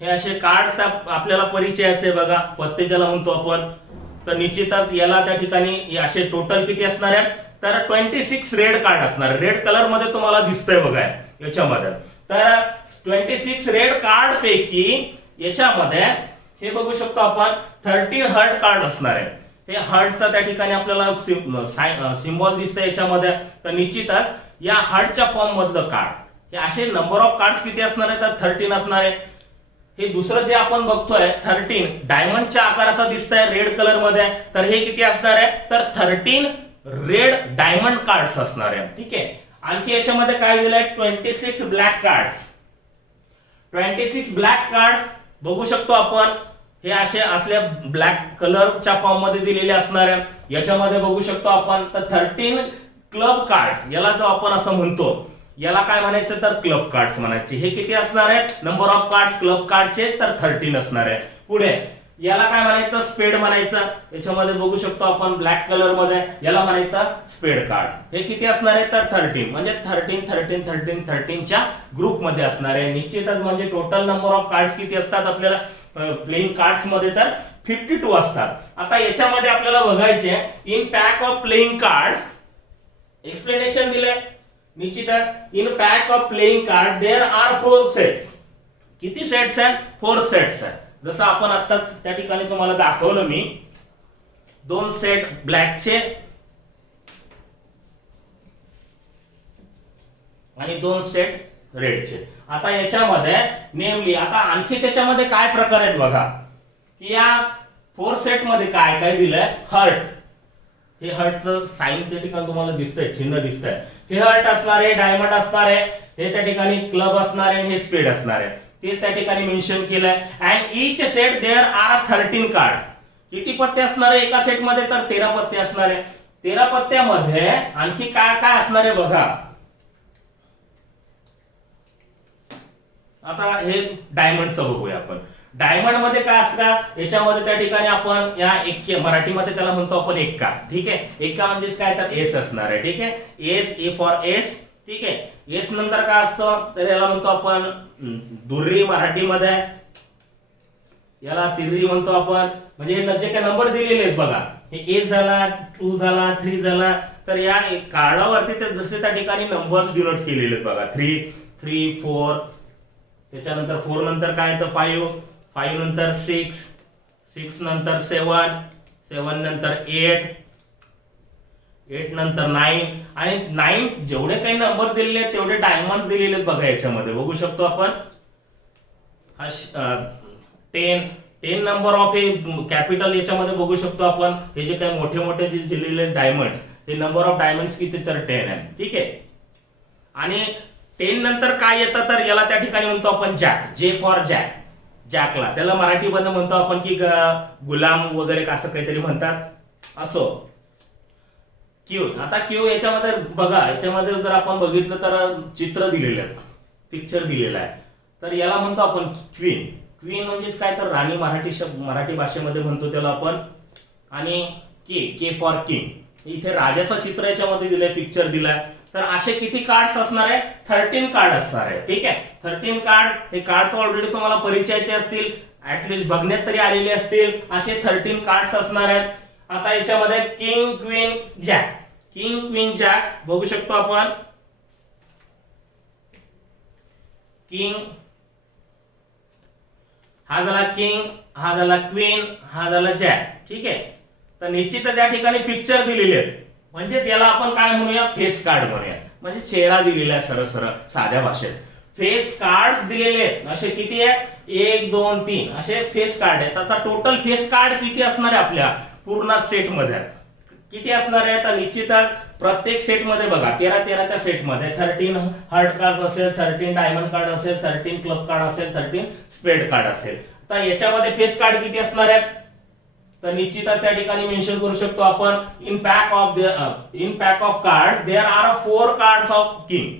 हे असे कार्ड्स आपल्याला परिचयाचे बघा पत्ते ज्याला म्हणतो आपण. तर निश्चितच याला त्या ठिकाणी असे टोटल किती असणार आहेत तर 26 रेड कार्ड असणार. रेड कलर मध्ये तुम्हाला दिसतंय बघा याच्यामध्ये. तर 26 रेड कार्ड पैकी याच्यामध्ये हे बघू शकतो आपण 13 हर्ट कार्ड असणार आहे. हे हर्टचा त्या ठिकाणी आपल्याला सिम्बॉल दिसतंय याच्यामध्ये. तर निश्चितच या हर्टच्या फॉर्म मधलं कार्ड हे असे नंबर ऑफ कार्ड्स किती असणार आहे तर 13 असणार आहे. हे दुसरं जे आपण बघतोय 13 डायमंडच्या आकाराचा दिसतंय रेड कलर मध्ये. तर हे किती असणार आहे तर 13 रेड डायमंड कार्ड्स असणार आहे. ठीक आहे. आणखी याच्यामध्ये काय दिलंय 26 ब्लॅक कार्ड्स. 26 ब्लॅक कार्ड्स बघू शकतो आपण हे असे असल्या ब्लॅक कलरच्या फॉर्म मध्ये दिलेले असणार आहे. याच्यामध्ये बघू शकतो आपण तर 13 क्लब कार्ड्स याला जो आपण असं म्हणतो याला काय म्हणायचं तर क्लब कार्ड्स म्हणायचे. हे किती असणार आहेत नंबर ऑफ कार्ड्स क्लब कार्डचे तर 13 असणार आहे. पुढे याला काय म्हणायचं स्पेड म्हणायचं. याच्यामध्ये बघू शकतो आपण ब्लॅक कलर मध्ये याला म्हणायचं स्पेड कार्ड. हे किती असणार आहे तर 13 म्हणजे 13 च्या ग्रुप मध्ये असणार आहे. निश्चितच म्हणजे टोटल नंबर ऑफ कार्ड्स किती असतात आपल्याला प्लेइंग कार्ड्स मध्ये तर 52 असतात. आता याच्यामध्ये आपल्याला बघायचे in pack of playing cards explanation दिले. निश्चितच in pack of playing card there are 4 sets. किती सेट्स आहेत 4 सेट्स आहेत. जसं आपण आत्ताच त्या ठिकाणी तुम्हाला दाखवलं मी 2 सेट ब्लॅकचे आणि 2 सेट रेडचे. आता याच्यामध्ये नेमली आता आणखी त्याच्यामध्ये काय प्रकार आहेत बघा की या 4 सेट मध्ये काय काय दिलंय हर्ट. हे हर्टचं साइन त्या ठिकाणी तुम्हाला दिसतंय चिन्ह दिसतंय. हे हर्ट असणार आहे, डायमंड असणार आहे, हे त्या ठिकाणी क्लब असणार आहे, हे स्पेड असणार आहे. तेच त्या ठिकाणी मेन्शन केलंय. And each set there are 13 card. किती पत्ते असणार आहे एका सेट मध्ये तर 13 पत्ते असणार आहे. 13 पत्त्यामध्ये आणखी काय काय असणार आहे बघा. आता हे डायमंडचं बघूया आपण. डायमंड मध्ये काय असतं याच्यामध्ये त्या ठिकाणी आपण या एक मराठीमध्ये त्याला म्हणतो आपण एक्का. ठीक आहे. एक्का म्हणजेच काय तर एस असणार आहे. ठीक आहे. S A for S. ठीक आहे. एस नंतर काय असतं तर याला म्हणतो आपण दुर्री मराठीमध्ये. याला तिर्री म्हणतो आपण. म्हणजे जे काही नंबर दिलेले आहेत बघा हे ए झाला 2 झाला 3 झाला. तर या कार्डावरती ते जसे त्या ठिकाणी नंबर्स डिनोट केलेले आहेत बघा 3 3 4. त्याच्यानंतर 4 नंतर काय तर 5 5 नंतर 6 6 नंतर 7 7 नंतर 8 8 नंतर 9 आणि 9 जेवढे काही नंबर दिलेले आहेत तेवढे डायमंड्स दिलेले आहेत बघा. याच्यामध्ये बघू शकतो आपण 10 नंबर ऑफ हे कॅपिटल याच्यामध्ये बघू शकतो आपण. हे जे काही मोठे मोठे जे दिलेले डायमंड्स हे नंबर ऑफ डायमंड्स किती तर 10 आहे. ठीक आहे. आणि 10 नंतर काय येतं तर याला त्या ठिकाणी म्हणतो आपण जॅक. J for jack. जॅकला, त्याला मराठीमध्ये म्हणतो आपण की गुलाम वगैरे असं काहीतरी म्हणतात असो. क्यू, आता क्यू याच्यामध्ये बघा, याच्यामध्ये जर आपण बघितलं तर चित्र दिलेलं आहे, पिक्चर दिलेला आहे, तर याला म्हणतो आपण क्वीन. क्वीन म्हणजेच काय तर राणी, मराठी भाषेमध्ये म्हणतो त्याला आपण. आणि के फॉर किंग, इथे राजाचं चित्र याच्यामध्ये दिलंय, पिक्चर दिलाय. तर असे किती कार्ड्स असणार आहे? 13 कार्ड असणार आहे. ठीक आहे, 13 कार्ड. हे कार्ड तर ऑलरेडी तुम्हाला परिचयाचे असतील, ऍटलिस्ट बघण्यात तरी आलेले असतील. असे 13 कार्ड्स असणार आहेत. आता याच्यामध्ये king, queen, jack. King, queen, jack बघू शकतो आपण. किंग हा झाला किंग, हा झाला क्वीन, हा झाला जॅक. ठीक आहे, तर निश्चितच या ठिकाणी पिक्चर दिलेले आहेत, म्हणजेच याला आपण काय म्हणूया? फेस कार्ड म्हणूया. म्हणजे चेहरा दिलेला आहे, सरळ सरळ साध्या भाषेत. फेस कार्ड्स दिलेले आहेत. असे किती आहेत? 1 2 3 असे फेस कार्ड आहेत. आता टोटल फेस कार्ड किती असणार आहे आपल्या पूर्ण सेट मध्ये? किती असणार आहे? तर निश्चितच प्रत्येक सेट मध्ये बघा, 13च्या सेट मध्ये 13 हार्ट कार्ड असेल, 13 डायमंड कार्ड असेल, 13 क्लब कार्ड असेल, 13 स्पेड कार्ड असेल. आता याच्यामध्ये फेस कार्ड किती असणार आहेत? तर निश्चितच त्या ठिकाणी मेन्शन करू शकतो आपण, in pack of card there are 4 cards of king.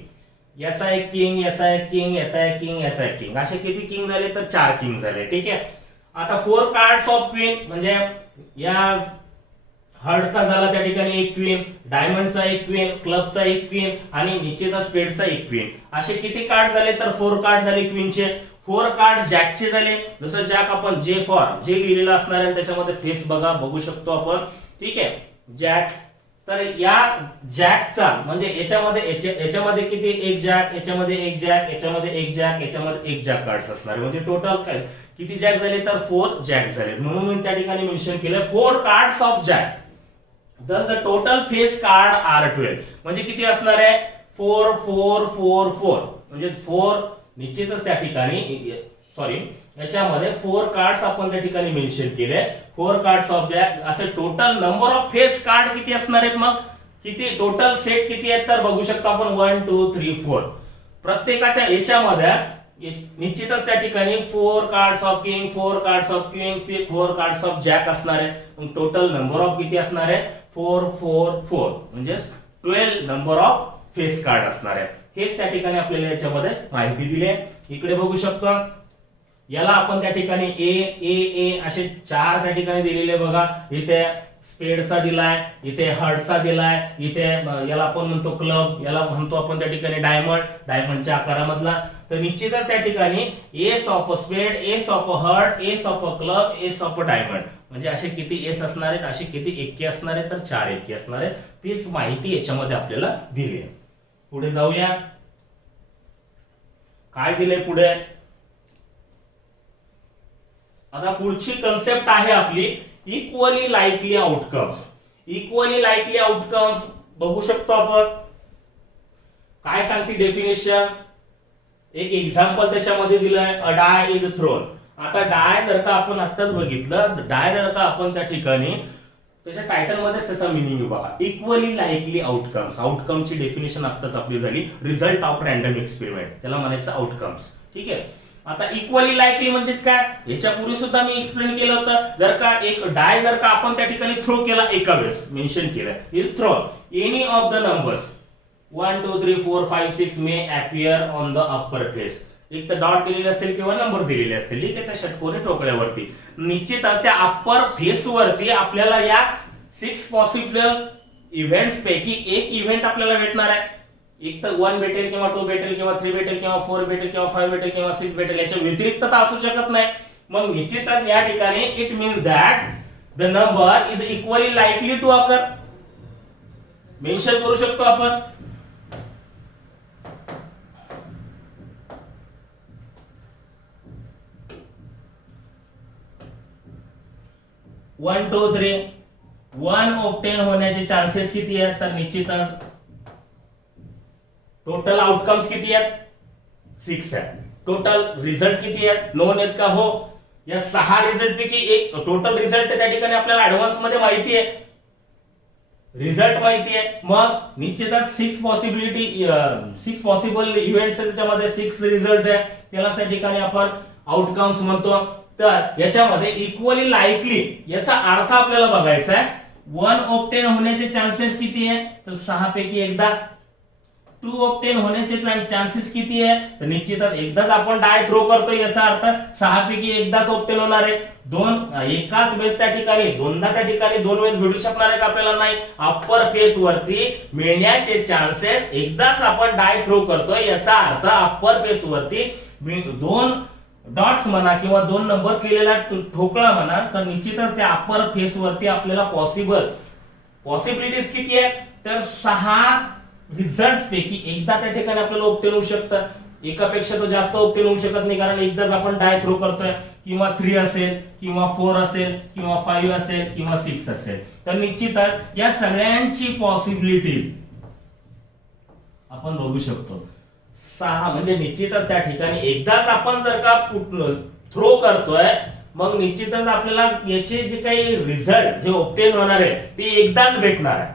याचा एक किंग, याचा एक किंग, याचा एक किंग, याचा एक किंग, असे किती किंग झाले? तर 4 किंग झाले. ठीक आहे, आता 4 कार्ड्स ऑफ क्वीन, म्हणजे या हार्टचा झाला त्या ठिकाणी एक क्वीन, डायमंडचा एक क्वीन, क्लबचा एक क्वीन आणि निश्चितच स्पेडचा एक क्वीन. असे किती कार्ड झाले? तर 4 कार्ड झाले क्वीनचे. 4 कार्ड जॅकचे झाले. जसं जॅक आपण जे फॉर जे लिहिलेलं असणार आहे त्याच्यामध्ये फेस बघू शकतो आपण. ठीक आहे, जॅक. तर या जॅकचा म्हणजे याच्यामध्ये किती? एक जॅक, याच्यामध्ये एक जॅक, याच्यामध्ये एक जॅक, याच्यामध्ये एक जॅक कार्ड्स असणार. म्हणजे टोटल काय किती जॅक झाले? तर 4 जॅक झाले. म्हणून मी त्या ठिकाणी मेन्शन केलं 4 cards of jack. Thus the total face card are 12. म्हणजे किती असणार आहे? 4 4 4 4. म्हणजे 4 निश्चितच त्या ठिकाणी याच्यामध्ये 4 कार्ड्स आपण त्या ठिकाणी मेन्शन केले. 4 कार्ड्स ऑफ जॅक. असे total number of face card किती असणार आहेत? मग किती टोटल सेट किती आहेत? तर बघू शकतो आपण 1 2 3 4. प्रत्येकाच्या याच्यामध्ये निश्चितच त्या ठिकाणी 4 cards of king, 4 cards of queen, 4 cards of jack असणार आहे. मग टोटल नंबर ऑफ किती असणार आहे? 4 4 4. म्हणजे 12 नंबर ऑफ फेस कार्ड असणार आहे. हेच त्या ठिकाणी आपल्याला याच्यामध्ये माहिती दिली आहे. इकडे बघू शकतो, याला आपण त्या ठिकाणी ए असे 4 त्या ठिकाणी दिलेले बघा. इथे स्पेडचा दिलाय, इथे हार्टचा दिलाय, इथे याला आपण म्हणतो क्लब, याला म्हणतो आपण त्या ठिकाणी डायमंडच्या आकारामधला. तर निश्चितच त्या ठिकाणी एस ऑफ अ स्पेड, S of a heart, S of a club, S of a diamond. म्हणजे असे किती एस असणार आहेत? असे किती एके असणार आहेत? तर 4 एके असणार आहेत. तीच माहिती याच्यामध्ये आपल्याला दिली आहे. पुढे जाऊया, काय दिले पुढे? आता पुढची कन्सेप्ट आहे आपली equally likely outcomes. Equally likely outcomes बघू शकतो आपण. काय सांगते डेफिनेशन? एक एक्झाम्पल त्याच्यामध्ये दिलंय, अ डाय इज थ्रोन. आता डाय जर का आपण आत्ताच बघितलं, डाय जर का आपण त्या ठिकाणी त्याच्या टायटल मध्येच त्याचा मिनिंग बघा, इक्वली लाईकली आउटकम्स. आउटकमची डेफिनेशन आत्ताच आपली झाली, रिझल्ट ऑफ रॅन्डम एक्सपेरिमेंट, त्याला म्हणायचं आउटकम्स. ठीक आहे, आता इक्वली लाईकली म्हणजेच काय? याच्यापूर्वी सुद्धा मी एक्सप्लेन केलं होतं. जर का एक डाय जर का आपण त्या ठिकाणी थ्रो केला, एका वेळेस मेन्शन केलं, is throw any of the numbers 1 2 3 4 5 6 may appear on the upper face. एक तर डॉट दिलेले असतील किंवा नंबर दिलेले असतील. ठीक आहे, त्या षटकोनी ठोकळ्यावरती निश्चितच त्या अप्पर फेस वरती आपल्याला या 6 पॉसिबल इव्हेंट्स पैकी एक इव्हेंट आपल्याला भेटणार आहे. एक तर 1 भेटेल किंवा 2 भेटेल किंवा 3 भेटेल किंवा 4 भेटेल किंवा 5 भेटेल किंवा 6 भेटेल. याच्या व्यतिरिक्त असू शकत नाही. मग निश्चितच या ठिकाणी it means that the number is equally likely to occur. Mention करू शकतो आपण. वन 2 3 1 ऑब्टेन होण्याचे चान्सेस किती आहेत? तर निश्चितच टोटल आउटकम्स किती आहेत? 6 आहेत. टोटल रिझल्ट किती आहेत? नोन आहेत का? हो. या 6 रिझल्ट पैकी एक टोटल रिझल्ट त्या ठिकाणी आपल्याला ऍडव्हान्स मध्ये माहिती आहे. रिझल्ट माहिती आहे, मग निश्चितच 6 पॉसिबल इव्हेंट्स त्याच्यामध्ये 6 रिझल्ट आहे, त्याला त्या ठिकाणी आपण आउटकम्स म्हणतो. तर याच्यामध्ये इक्वली लाईकली याचा अर्थ आपल्याला बघायचा आहे. 1 ऑप्टेन होण्याचे चान्सेस किती आहे, तर 6 पैकी एकदा. 2 ऑप्टेन होण्याचे चान्सेस किती आहे, तर निश्चितच एकदाच आपण डाय थ्रो करतो, याचा अर्थ 6 पैकी एकदाच ऑप्टेन होणार आहे. एकाच वेळेस त्या ठिकाणी दोनदा त्या ठिकाणी 2 वेळेस भेटू शकणार आहे का, आपल्याला नाही. अप्पर फेस वरती मिळण्याचे चान्सेस एकदाच आपण डाय थ्रो करतोय, याचा अर्थ अप्पर फेस वरती 2 डॉट्स म्हणा किंवा 2 नंबर लिहिलेला ठोकळा म्हणा, तर निश्चितच त्या अप्पर फेस वरती आपल्याला पॉसिबिलिटीज किती आहे, तर 6 रिझल्ट्स पैकी एकदा त्या ठिकाणी आपल्याला ऑप्टेन होऊ शकतं. एकापेक्षा तो जास्त ऑप्टेन होऊ शकत नाही, कारण एकदाच आपण डाय थ्रो करतोय. किंवा 3 असेल किंवा 4 असेल किंवा 5 असेल किंवा 6 असेल. तर निश्चितच या सगळ्यांची पॉसिबिलिटीज आपण बघू शकतो. 6 म्हणजे निश्चितच त्या ठिकाणी एकदाच आपण जर का थ्रो करतोय, मग निश्चितच आपल्याला याचे जे काही रिझल्ट जे ऑब्टेन होणार आहे ते एकदाच भेटणार आहे,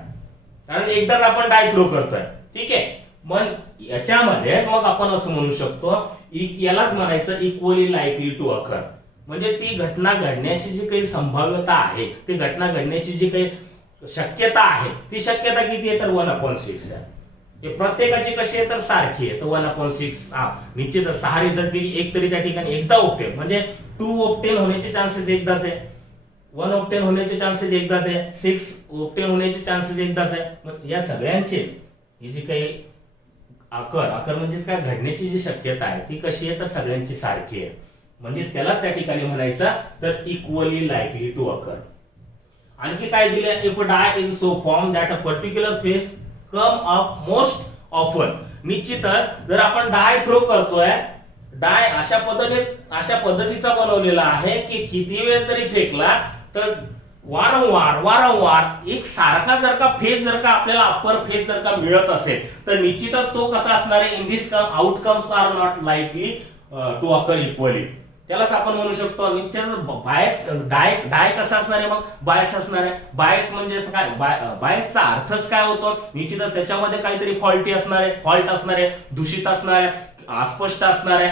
कारण एकदाच आपण डाय थ्रो करतोय. ठीक आहे, मग याच्यामध्ये मग आपण असं म्हणू शकतो, यालाच म्हणायचं इक्वली लाईकली टू अकर. म्हणजे ती घटना घडण्याची जी काही संभाव्यता आहे, ती घटना घडण्याची जी काही शक्यता आहे, ती शक्यता किती आहे, तर 1/6 आहे. हे प्रत्येकाची कशी आहे, तर सारखी आहे. तर 1/6 निश्चित 6 रिझल्ट पैकी एक तरी त्या ठिकाणी एकदा ऑप्टेन, म्हणजे 2 ऑप्टेन होण्याचे चान्सेस एकदाच आहे, 1 ऑप्टेन होण्याचे चान्सेस एकदाच आहे, 6 ऑप्टेन होण्याचे चान्सेस एकदाच आहे. मग या सगळ्यांचे ही जी काही आकर म्हणजे काय घडण्याची जी शक्यता आहे ती कशी आहे, तर सगळ्यांची सारखी आहे. म्हणजे त्यालाच त्या ठिकाणी म्हणायचं तर इक्वली लाईकली टू अकर. आणखी काय दिले, if die is so form that a particular face come up most often. निश्चितच जर आपण डाय थ्रो करतोय, डाय अशा पद्धतीचा बनवलेला आहे की किती वेळ जरी फेकला तर वारंवार एक सारखा जर का फेज जर का आपल्याला अप्पर फेज जर का मिळत असेल, तर निश्चितच तो कसा असणार आहे, in this outcomes are not likely to occur equally. त्यालाच आपण म्हणू शकतो निश्चित बायस. डाय कसा असणार आहे, मग बायस असणार आहे. बायस म्हणजे काय, बायसचा अर्थच काय होतो, निश्चितच त्याच्यामध्ये काहीतरी फॉल्टी असणार आहे, फॉल्ट असणार आहे, दूषित असणार आहे, अस्पष्ट असणार आहे,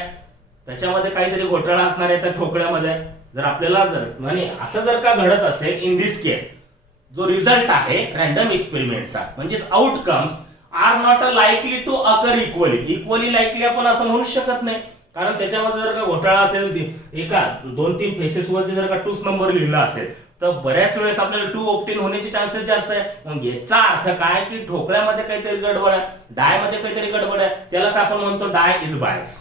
त्याच्यामध्ये काहीतरी घोटाळा असणार आहे. त्या ठोकळ्यामध्ये जर आपल्याला म्हणजे असं जर का घडत असेल, इन दिस केस जो रिझल्ट आहे रॅन्डम एक्सपेरिमेंटचा, म्हणजे outcomes are not likely to occur equally likely आपण असं म्हणू शकत नाही, कारण त्याच्यामध्ये जर का घोटाळा असेल, एका 2-3 फेसेस वरती जर का 2 नंबर लिहिला असेल, तर बऱ्याच वेळेस आपल्याला 2 ऑप्टेन होण्याचे चान्सेस जास्त आहे. मग याचा अर्थ काय, की ठोकळ्यामध्ये काहीतरी गडबड आहे, डाय मध्ये काहीतरी गडबड आहे, त्यालाच आपण म्हणतो डाय इज बायस.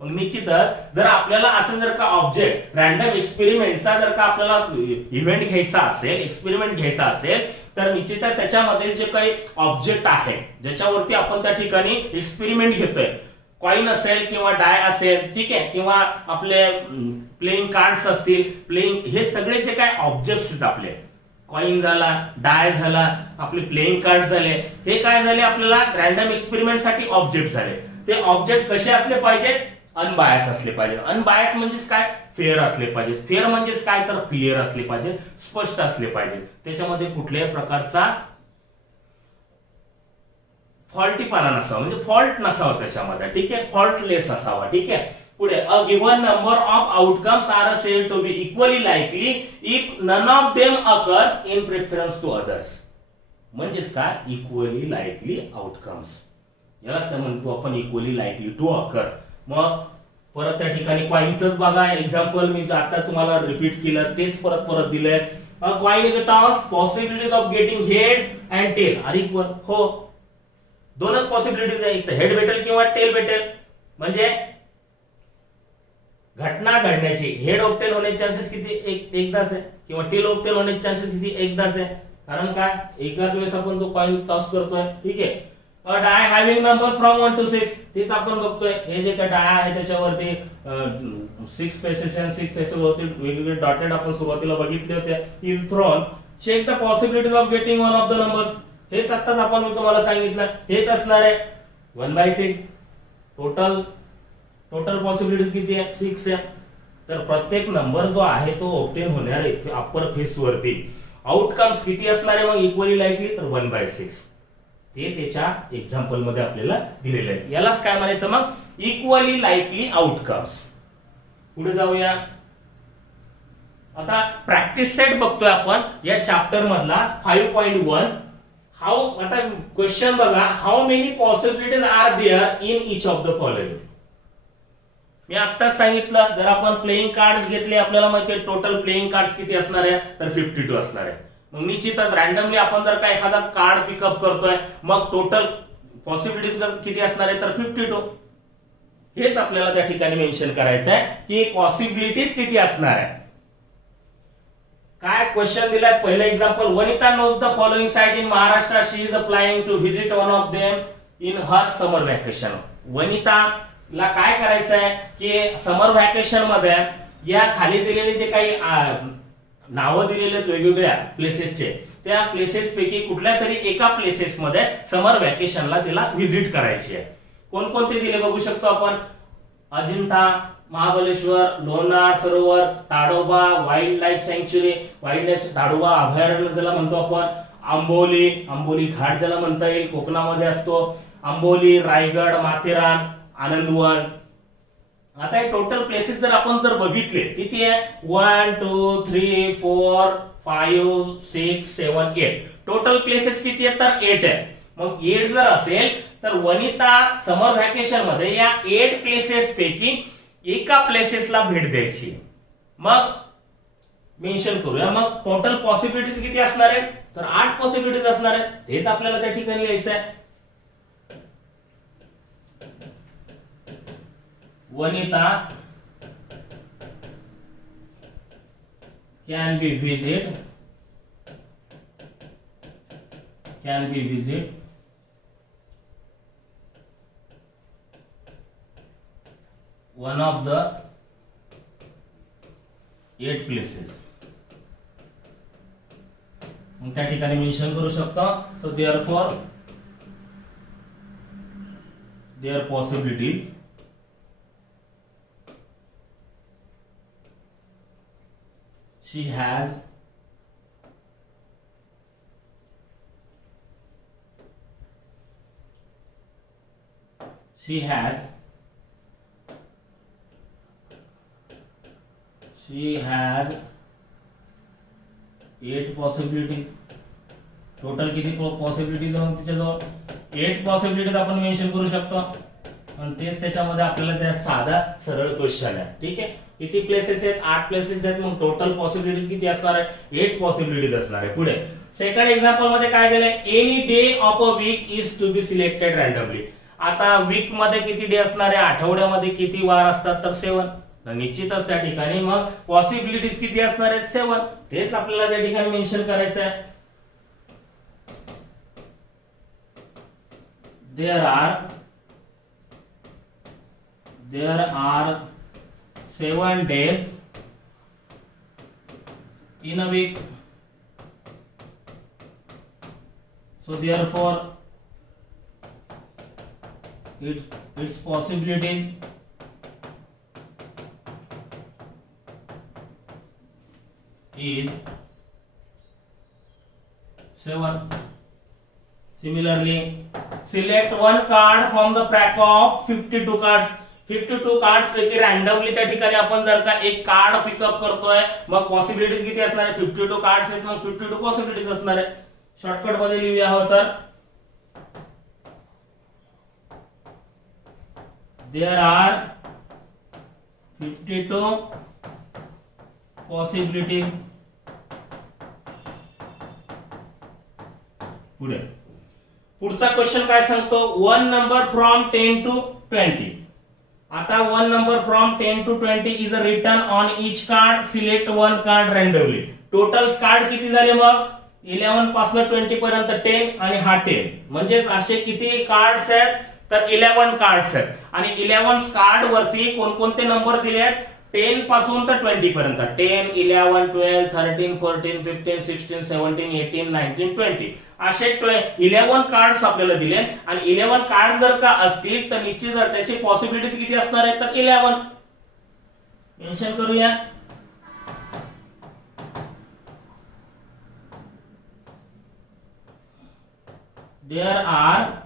मग निश्चितच जर आपल्याला असं जर का ऑब्जेक्ट रॅन्डम एक्सपेरिमेंटचा जर का आपल्याला इव्हेंट घ्यायचा असेल, एक्सपेरिमेंट घ्यायचा असेल, तर निश्चितच त्याच्यामध्ये जे काही ऑब्जेक्ट आहे ज्याच्यावरती आपण त्या ठिकाणी एक्सपेरिमेंट घेतोय, कॉइन असेल किंवा डाय असेल, ठीक आहे, किंवा आपले प्लेइंग कार्ड्स असतील, हे सगळे जे काय ऑब्जेक्ट्स आहेत आपले, कॉइन झाला, डाय झाला, आपले प्लेइंग कार्ड झाले, हे काय झाले आपल्याला रॅन्डम एक्सपेरिमेंट साठी ऑब्जेक्ट झाले. ते ऑब्जेक्ट कसे असले पाहिजेत, अनबायस असले पाहिजे. अनबायस म्हणजेच काय, फेअर असले पाहिजे. फेअर म्हणजेच काय, तर क्लिअर असले पाहिजे, स्पष्ट असले पाहिजे, त्याच्यामध्ये कुठल्याही प्रकारचा फॉल्टीपणा नसावा, म्हणजे फॉल्ट नसावा त्याच्यामध्ये. ठीक आहे, फॉल्टलेस असावा. ठीक आहे, पुढे a given number of outcomes are said to be equally likely if none of them occurs in preference to others. म्हणजेच काय, इक्वली लाईकली आउटकम्स, यालाच त्या म्हणतो आपण इक्वली लाईकली टू अकर. मग परत त्या ठिकाणी कॉइनच बघा, एक्झाम्पल मी आता तुम्हाला रिपीट केलं, तेच परत दिलंय. A coin is a toss, possibilities of getting head and tail are equal. हो, दोनच पॉसिबिलिटीज आहे, एक तर हेड भेटेल किंवा टेल भेटेल. म्हणजे घटना घडण्याची हेड ऑप्टेन होण्याचे चान्सेस किती, एकदाच आहे, किंवा टेल ऑप्टेन होण्याचे चान्सेस किती, एकदाच आहे. कारण काय, एकाच वेळेस आपण जो कॉइन टॉस करतोय. ठीक आहे, अ डाय हॅव्हिंग नंबर्स फ्रॉम 1 to 6, तेच आपण बघतोय. हे जे काय डाय आहे त्याच्यावरती 6 फेसेस आणि 6 फेसेस वरती वेगवेगळे डॉटेड आपण सुरुवातीला बघितले होते. Is thrown, check the possibilities of getting one of the numbers. हेच आत्ताच आपण मी तुम्हाला सांगितलं, हेच असणार आहे 1/6. टोटल पॉसिबिलिटीज किती आहे, 6 आहे. तर प्रत्येक नंबर जो आहे तो ऑब्टेन होणार आहे अप्पर फेस वरती आउटकम्स किती असणार आहे मग इक्वली लाईकली, तर 1/6. तेच याच्या एक्झाम्पल मध्ये आपल्याला दिलेले आहेत. यालाच काय म्हणायचं मग, इक्वली लाईकली आउटकम्स. पुढे जाऊया. आता प्रॅक्टिस सेट बघतोय आपण या चॅप्टर मधला 5.1. हाऊ, आता क्वेश्चन बघा, how many possibilities are there in each of the following. मी आत्ताच सांगितलं, जर आपण प्लेइंग कार्ड्स घेतले, आपल्याला माहिती आहे टोटल प्लेइंग कार्ड्स किती असणार आहे, तर 52 असणार आहे. मग निश्चितच रॅन्डमली आपण जर का एखादा कार्ड पिकअप करतोय, मग टोटल पॉसिबिलिटीज किती असणार आहे, तर 52. हेच आपल्याला त्या ठिकाणी मेन्शन करायचं आहे की पॉसिबिलिटीज किती असणार आहे. काय क्वेश्चन दिलाय, पहिलं example, Vanita knows the following site in Maharashtra, she is applying to visit one of them in her summer vacation. वनिताला काय करायचं आहे की समर व्हॅकेशन मध्ये या खाली दिलेले जे काही नावं दिलेले आहेत वेगवेगळ्या प्लेसेसचे, त्या प्लेसेस पैकी कुठल्या तरी एका प्लेसेस मध्ये समर व्हॅकेशनला तिला व्हिजिट करायची आहे. कोणकोणते दिले बघू शकतो आपण, अजिंठा, महाबलेश्वर, लोणार सरोवर, Tadoba wild life sanctuary, wild life Tadoba अभयारण्य ज्याला म्हणतो आपण, आंबोली घाट ज्याला म्हणता येईल, कोकणामध्ये असतो, आंबोली, रायगड, माथेरान, आनंदवन. आता हे टोटल प्लेसेस जर आपण जर बघितले किती आहे, 1 2 3 4 5 6 7 8. टोटल प्लेसेस किती आहेत, तर 8 आहे. मग 8 जर असेल तर वनिता समर व्हॅकेशन मध्ये या 8 प्लेसेस पैकी एका प्लेसेसला भेट द्यायची. मग मेन्शन करूया, मग टोटल पॉसिबिलिटीज किती असणार आहे, तर 8 पॉसिबिलिटीज असणार आहेत. तेच आपल्याला त्या ठिकाणी लिहायचं आहे. Vanita can be visit one of the 8 places. मग त्या ठिकाणी मेन्शन करू शकतो. So therefore their possibilities she has she has 8 possibilities. Total किती पॉसिबिलिटीज मग तिच्याजवळ 8 पॉसिबिलिटीज आपण मेन्शन करू शकतो. आणि तेच त्याच्यामध्ये आपल्याला त्या साधा सरळ क्वेश्चन आहे. ठीक आहे, किती प्लेसेस आहेत, 8 प्लेसेस आहेत. मग टोटल पॉसिबिलिटीज किती असणार आहे, 8 पॉसिबिलिटीज असणार आहे. पुढे सेकंड एक्झाम्पल मध्ये काय दिलंय, any day of a week is to be selected randomly. आता वीक मध्ये किती डे असणार आहे, आठवड्यामध्ये किती वार असतात, तर 7. निश्चितच त्या ठिकाणी मग पॉसिबिलिटीज किती असणार आहेत, 7. तेच आपल्याला त्या ठिकाणी मेन्शन करायचं आहे. There are 7 days in a week. So therefore its possibilities is 7. Similarly, select one card from the pack of 52 cards. 52 cards पैकी रॅन्डमली त्या ठिकाणी आपण जर का एक कार्ड पिकअप करतोय, मग पॉसिबिलिटीज किती असणार आहे, 52 कार्ड्स आहेत, मग 52 पॉसिबिलिटीज असणार आहे. शॉर्टकट मध्ये लिहूया हवं तर, there are 52 possibilities. पुढचा क्वेश्चन काय सांगतो, 1 नंबर फ्रॉम 10 to 20. आता 1 number from 10 to 20 is written on each card. Select one card randomly. Total card किती झाले मग, 11 पासून 20 पर्यंत 10 आणि हा 10, म्हणजे असे किती कार्ड्स आहेत, तर 11 कार्ड्स आहेत. आणि 11 कार्ड वरती कोणकोणते नंबर दिले आहेत, 10 पासून तर 20 पर्यंत, 10 11 12 13 14 15 16 17 18 19 20 असे 11 कार्ड्स आपल्याला दिले. आणि 11 कार्ड जर का असतील तर निश्चित त्याची पॉसिबिलिटी किती असणार आहे, तर 11 मेन्शन करूया. there are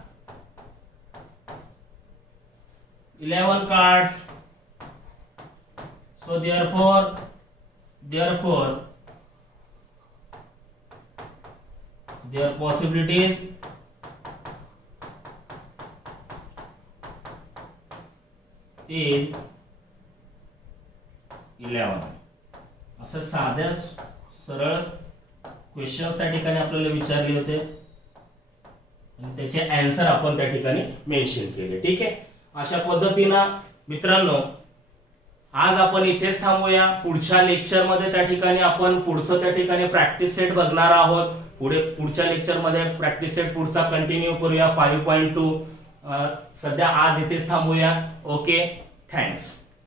11 cards, so therefore their possibilities is 11. असं साध्या सरळ क्वेश्चन्स त्या ठिकाणी आपल्याला विचारले होते आणि त्याचे आन्सर आपण त्या ठिकाणी मेन्शन केले. ठीक आहे, अशा पद्धतीनं मित्रांनो आज आपण इथेच थांबूया. पुढच्या लेक्चर मध्ये त्या ठिकाणी आपण पुढचं त्या ठिकाणी प्रॅक्टिस सेट बघणार आहोत. पुढच्या लेक्चर मध्ये प्रॅक्टिस सेट पुढचा कंटिन्यू करूया 5.2. सध्या आज इथेच थांबूया. Okay, thanks.